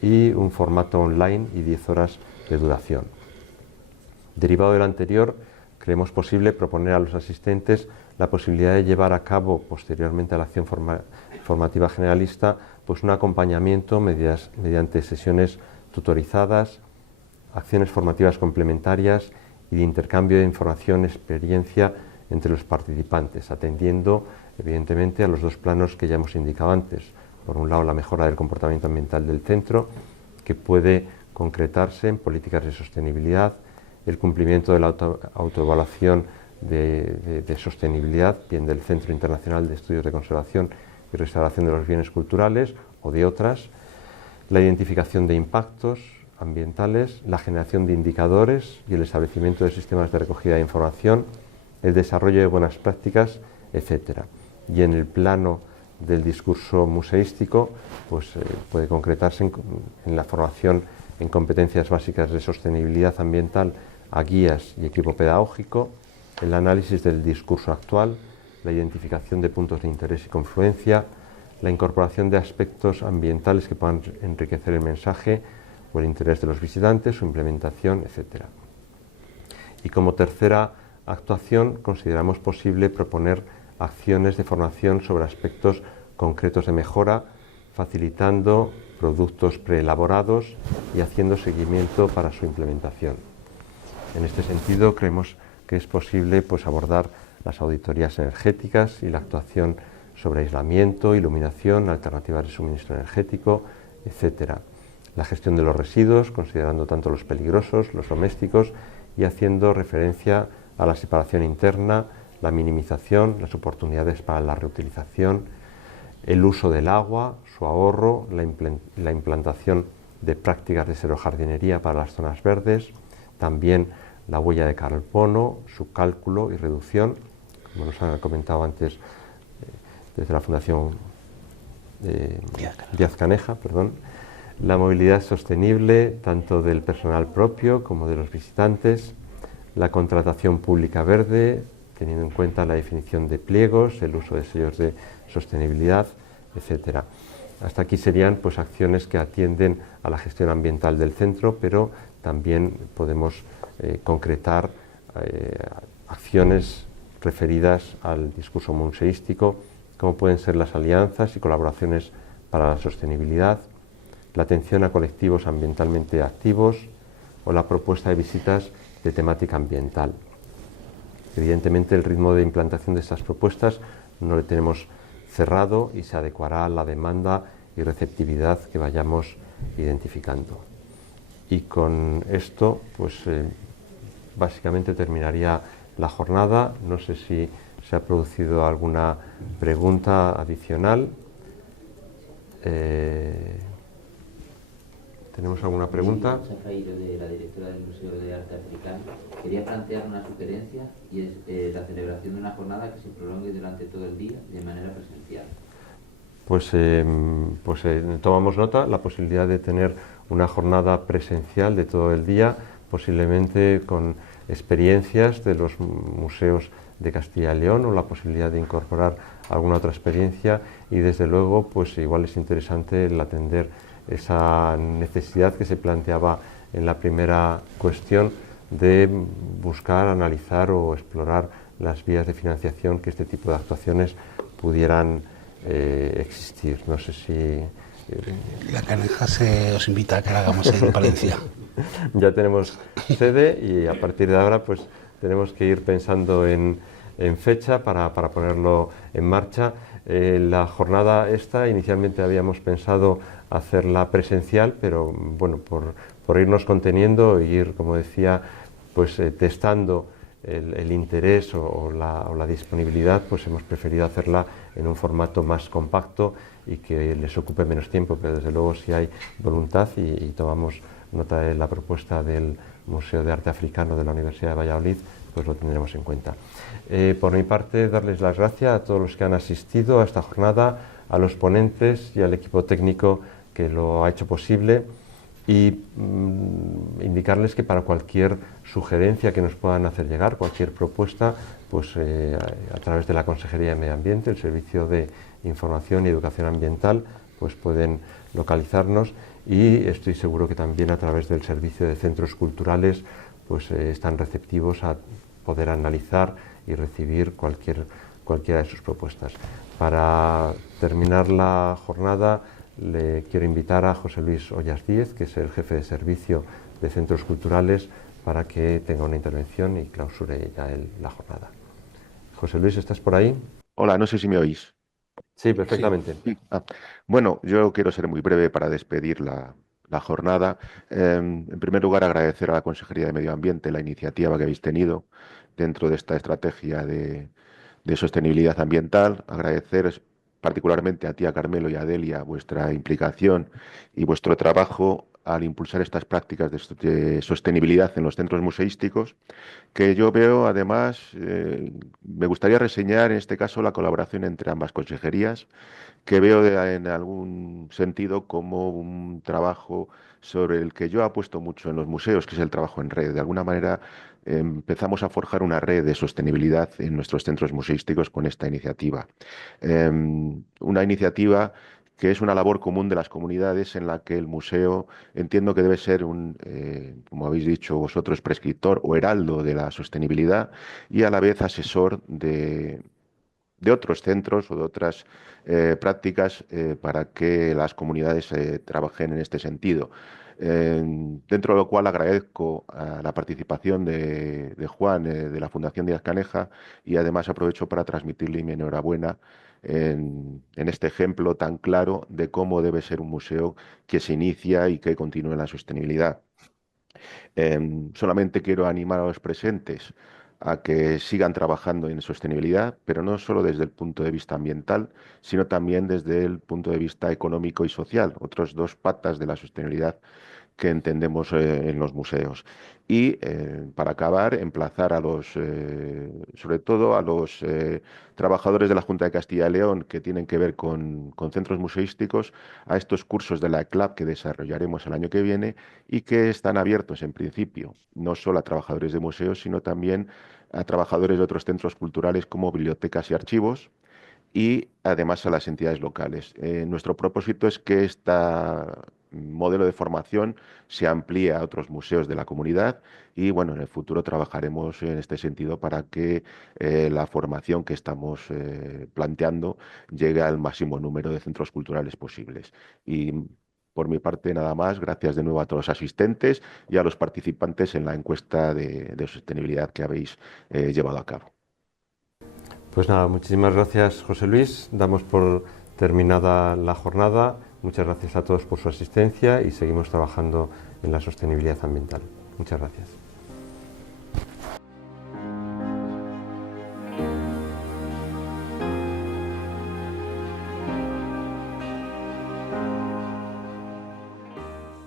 y un formato online y 10 horas de duración. Derivado de lo anterior, creemos posible proponer a los asistentes la posibilidad de llevar a cabo, posteriormente a la acción formativa generalista, pues un acompañamiento mediante sesiones tutorizadas, acciones formativas complementarias y de intercambio de información, experiencia entre los participantes, atendiendo evidentemente a los dos planos que ya hemos indicado antes. Por un lado, la mejora del comportamiento ambiental del centro, que puede concretarse en políticas de sostenibilidad, el cumplimiento de la autoevaluación de sostenibilidad, bien del Centro Internacional de Estudios de Conservación y Restauración de los Bienes Culturales o de otras, la identificación de impactos ambientales, la generación de indicadores y el establecimiento de sistemas de recogida de información, el desarrollo de buenas prácticas, etc. Y en el plano del discurso museístico, pues puede concretarse en la formación en competencias básicas de sostenibilidad ambiental a guías y equipo pedagógico, el análisis del discurso actual, la identificación de puntos de interés y confluencia, la incorporación de aspectos ambientales que puedan enriquecer el mensaje o el interés de los visitantes, su implementación, etc. Y como tercera actuación, consideramos posible proponer acciones de formación sobre aspectos concretos de mejora, facilitando productos preelaborados y haciendo seguimiento para su implementación. En este sentido, creemos que es posible pues, abordar las auditorías energéticas y la actuación sobre aislamiento, iluminación, alternativas de suministro energético, etc. La gestión de los residuos, considerando tanto los peligrosos, los domésticos, y haciendo referencia a la separación interna, la minimización, las oportunidades para la reutilización, el uso del agua, su ahorro, la implantación de prácticas de serojardinería para las zonas verdes, también la huella de carbono, su cálculo y reducción, como nos ha comentado antes desde la Fundación Díaz Caneja, la movilidad sostenible tanto del personal propio como de los visitantes, la contratación pública verde, teniendo en cuenta la definición de pliegos, el uso de sellos de sostenibilidad, etc. Hasta aquí serían pues, acciones que atienden a la gestión ambiental del centro, pero también podemos concretar acciones referidas al discurso museístico, como pueden ser las alianzas y colaboraciones para la sostenibilidad, la atención a colectivos ambientalmente activos o la propuesta de visitas de temática ambiental. Evidentemente, el ritmo de implantación de estas propuestas no lo tenemos cerrado y se adecuará a la demanda y receptividad que vayamos identificando. Y con esto, pues básicamente terminaría la jornada. No sé si se ha producido alguna pregunta adicional. ¿Tenemos alguna pregunta? Sí, Zafairo, de la directora del Museo de Arte Africano. Quería plantear una sugerencia y es la celebración de una jornada que se prolongue durante todo el día de manera presencial. Pues tomamos nota, la posibilidad de tener una jornada presencial de todo el día, posiblemente con experiencias de los museos de Castilla y León o la posibilidad de incorporar alguna otra experiencia, y desde luego pues igual es interesante el atender esa necesidad que se planteaba en la primera cuestión de buscar, analizar o explorar las vías de financiación que este tipo de actuaciones pudieran existir. No sé si... La Caneja os invita a que la hagamos en Palencia. Ya tenemos sede y a partir de ahora pues tenemos que ir pensando en fecha para ponerlo en marcha. La jornada esta inicialmente habíamos pensado hacerla presencial, pero bueno, por irnos conteniendo e ir, como decía, pues testando el interés o la disponibilidad, pues hemos preferido hacerla en un formato más compacto y que les ocupe menos tiempo, pero desde luego si hay voluntad y tomamos nota de la propuesta del Museo de Arte Africano de la Universidad de Valladolid, pues lo tendremos en cuenta. Por mi parte, darles las gracias a todos los que han asistido a esta jornada, a los ponentes y al equipo técnico que lo ha hecho posible, y indicarles que para cualquier sugerencia que nos puedan hacer llegar, cualquier propuesta, pues a través de la Consejería de Medio Ambiente, el Servicio de Información y Educación Ambiental, pues pueden localizarnos, y estoy seguro que también a través del Servicio de Centros Culturales pues están receptivos a poder analizar y recibir cualquiera de sus propuestas. Para terminar la jornada, le quiero invitar a José Luis Ollas Díez, que es el jefe de servicio de Centros Culturales, para que tenga una intervención y clausure ya la jornada. José Luis, ¿estás por ahí? Hola, no sé si me oís. Sí, perfectamente. Sí. Bueno, yo quiero ser muy breve para despedir la jornada. En primer lugar, agradecer a la Consejería de Medio Ambiente la iniciativa que habéis tenido dentro de esta estrategia de sostenibilidad ambiental. Agradecer particularmente a ti, a Carmelo y a Delia, vuestra implicación y vuestro trabajo al impulsar estas prácticas de sostenibilidad en los centros museísticos, que yo veo además, me gustaría reseñar en este caso la colaboración entre ambas consejerías, que veo en algún sentido como un trabajo sobre el que yo apuesto mucho en los museos, que es el trabajo en red. De alguna manera empezamos a forjar una red de sostenibilidad en nuestros centros museísticos con esta iniciativa. Una iniciativa que es una labor común de las comunidades en la que el museo entiendo que debe ser como habéis dicho vosotros, prescriptor o heraldo de la sostenibilidad y a la vez asesor de otros centros o de otras prácticas para que las comunidades trabajen en este sentido. Dentro de lo cual agradezco a la participación de Juan de la Fundación Díaz Caneja y además aprovecho para transmitirle mi enhorabuena en este ejemplo tan claro de cómo debe ser un museo que se inicia y que continúe en la sostenibilidad. Solamente quiero animar a los presentes a que sigan trabajando en sostenibilidad, pero no solo desde el punto de vista ambiental, sino también desde el punto de vista económico y social, otros dos patas de la sostenibilidad que entendemos en los museos. Y para acabar, emplazar a sobre todo a los trabajadores de la Junta de Castilla y León que tienen que ver con centros museísticos a estos cursos de la ECLAP que desarrollaremos el año que viene y que están abiertos en principio, no solo a trabajadores de museos, sino también a trabajadores de otros centros culturales como bibliotecas y archivos, y además a las entidades locales. Nuestro propósito es que este modelo de formación se amplíe a otros museos de la comunidad y bueno, en el futuro trabajaremos en este sentido para que la formación que estamos planteando llegue al máximo número de centros culturales posibles. Y por mi parte nada más, gracias de nuevo a todos los asistentes y a los participantes en la encuesta de sostenibilidad que habéis llevado a cabo. Pues nada, muchísimas gracias José Luis, damos por terminada la jornada, muchas gracias a todos por su asistencia y seguimos trabajando en la sostenibilidad ambiental. Muchas gracias.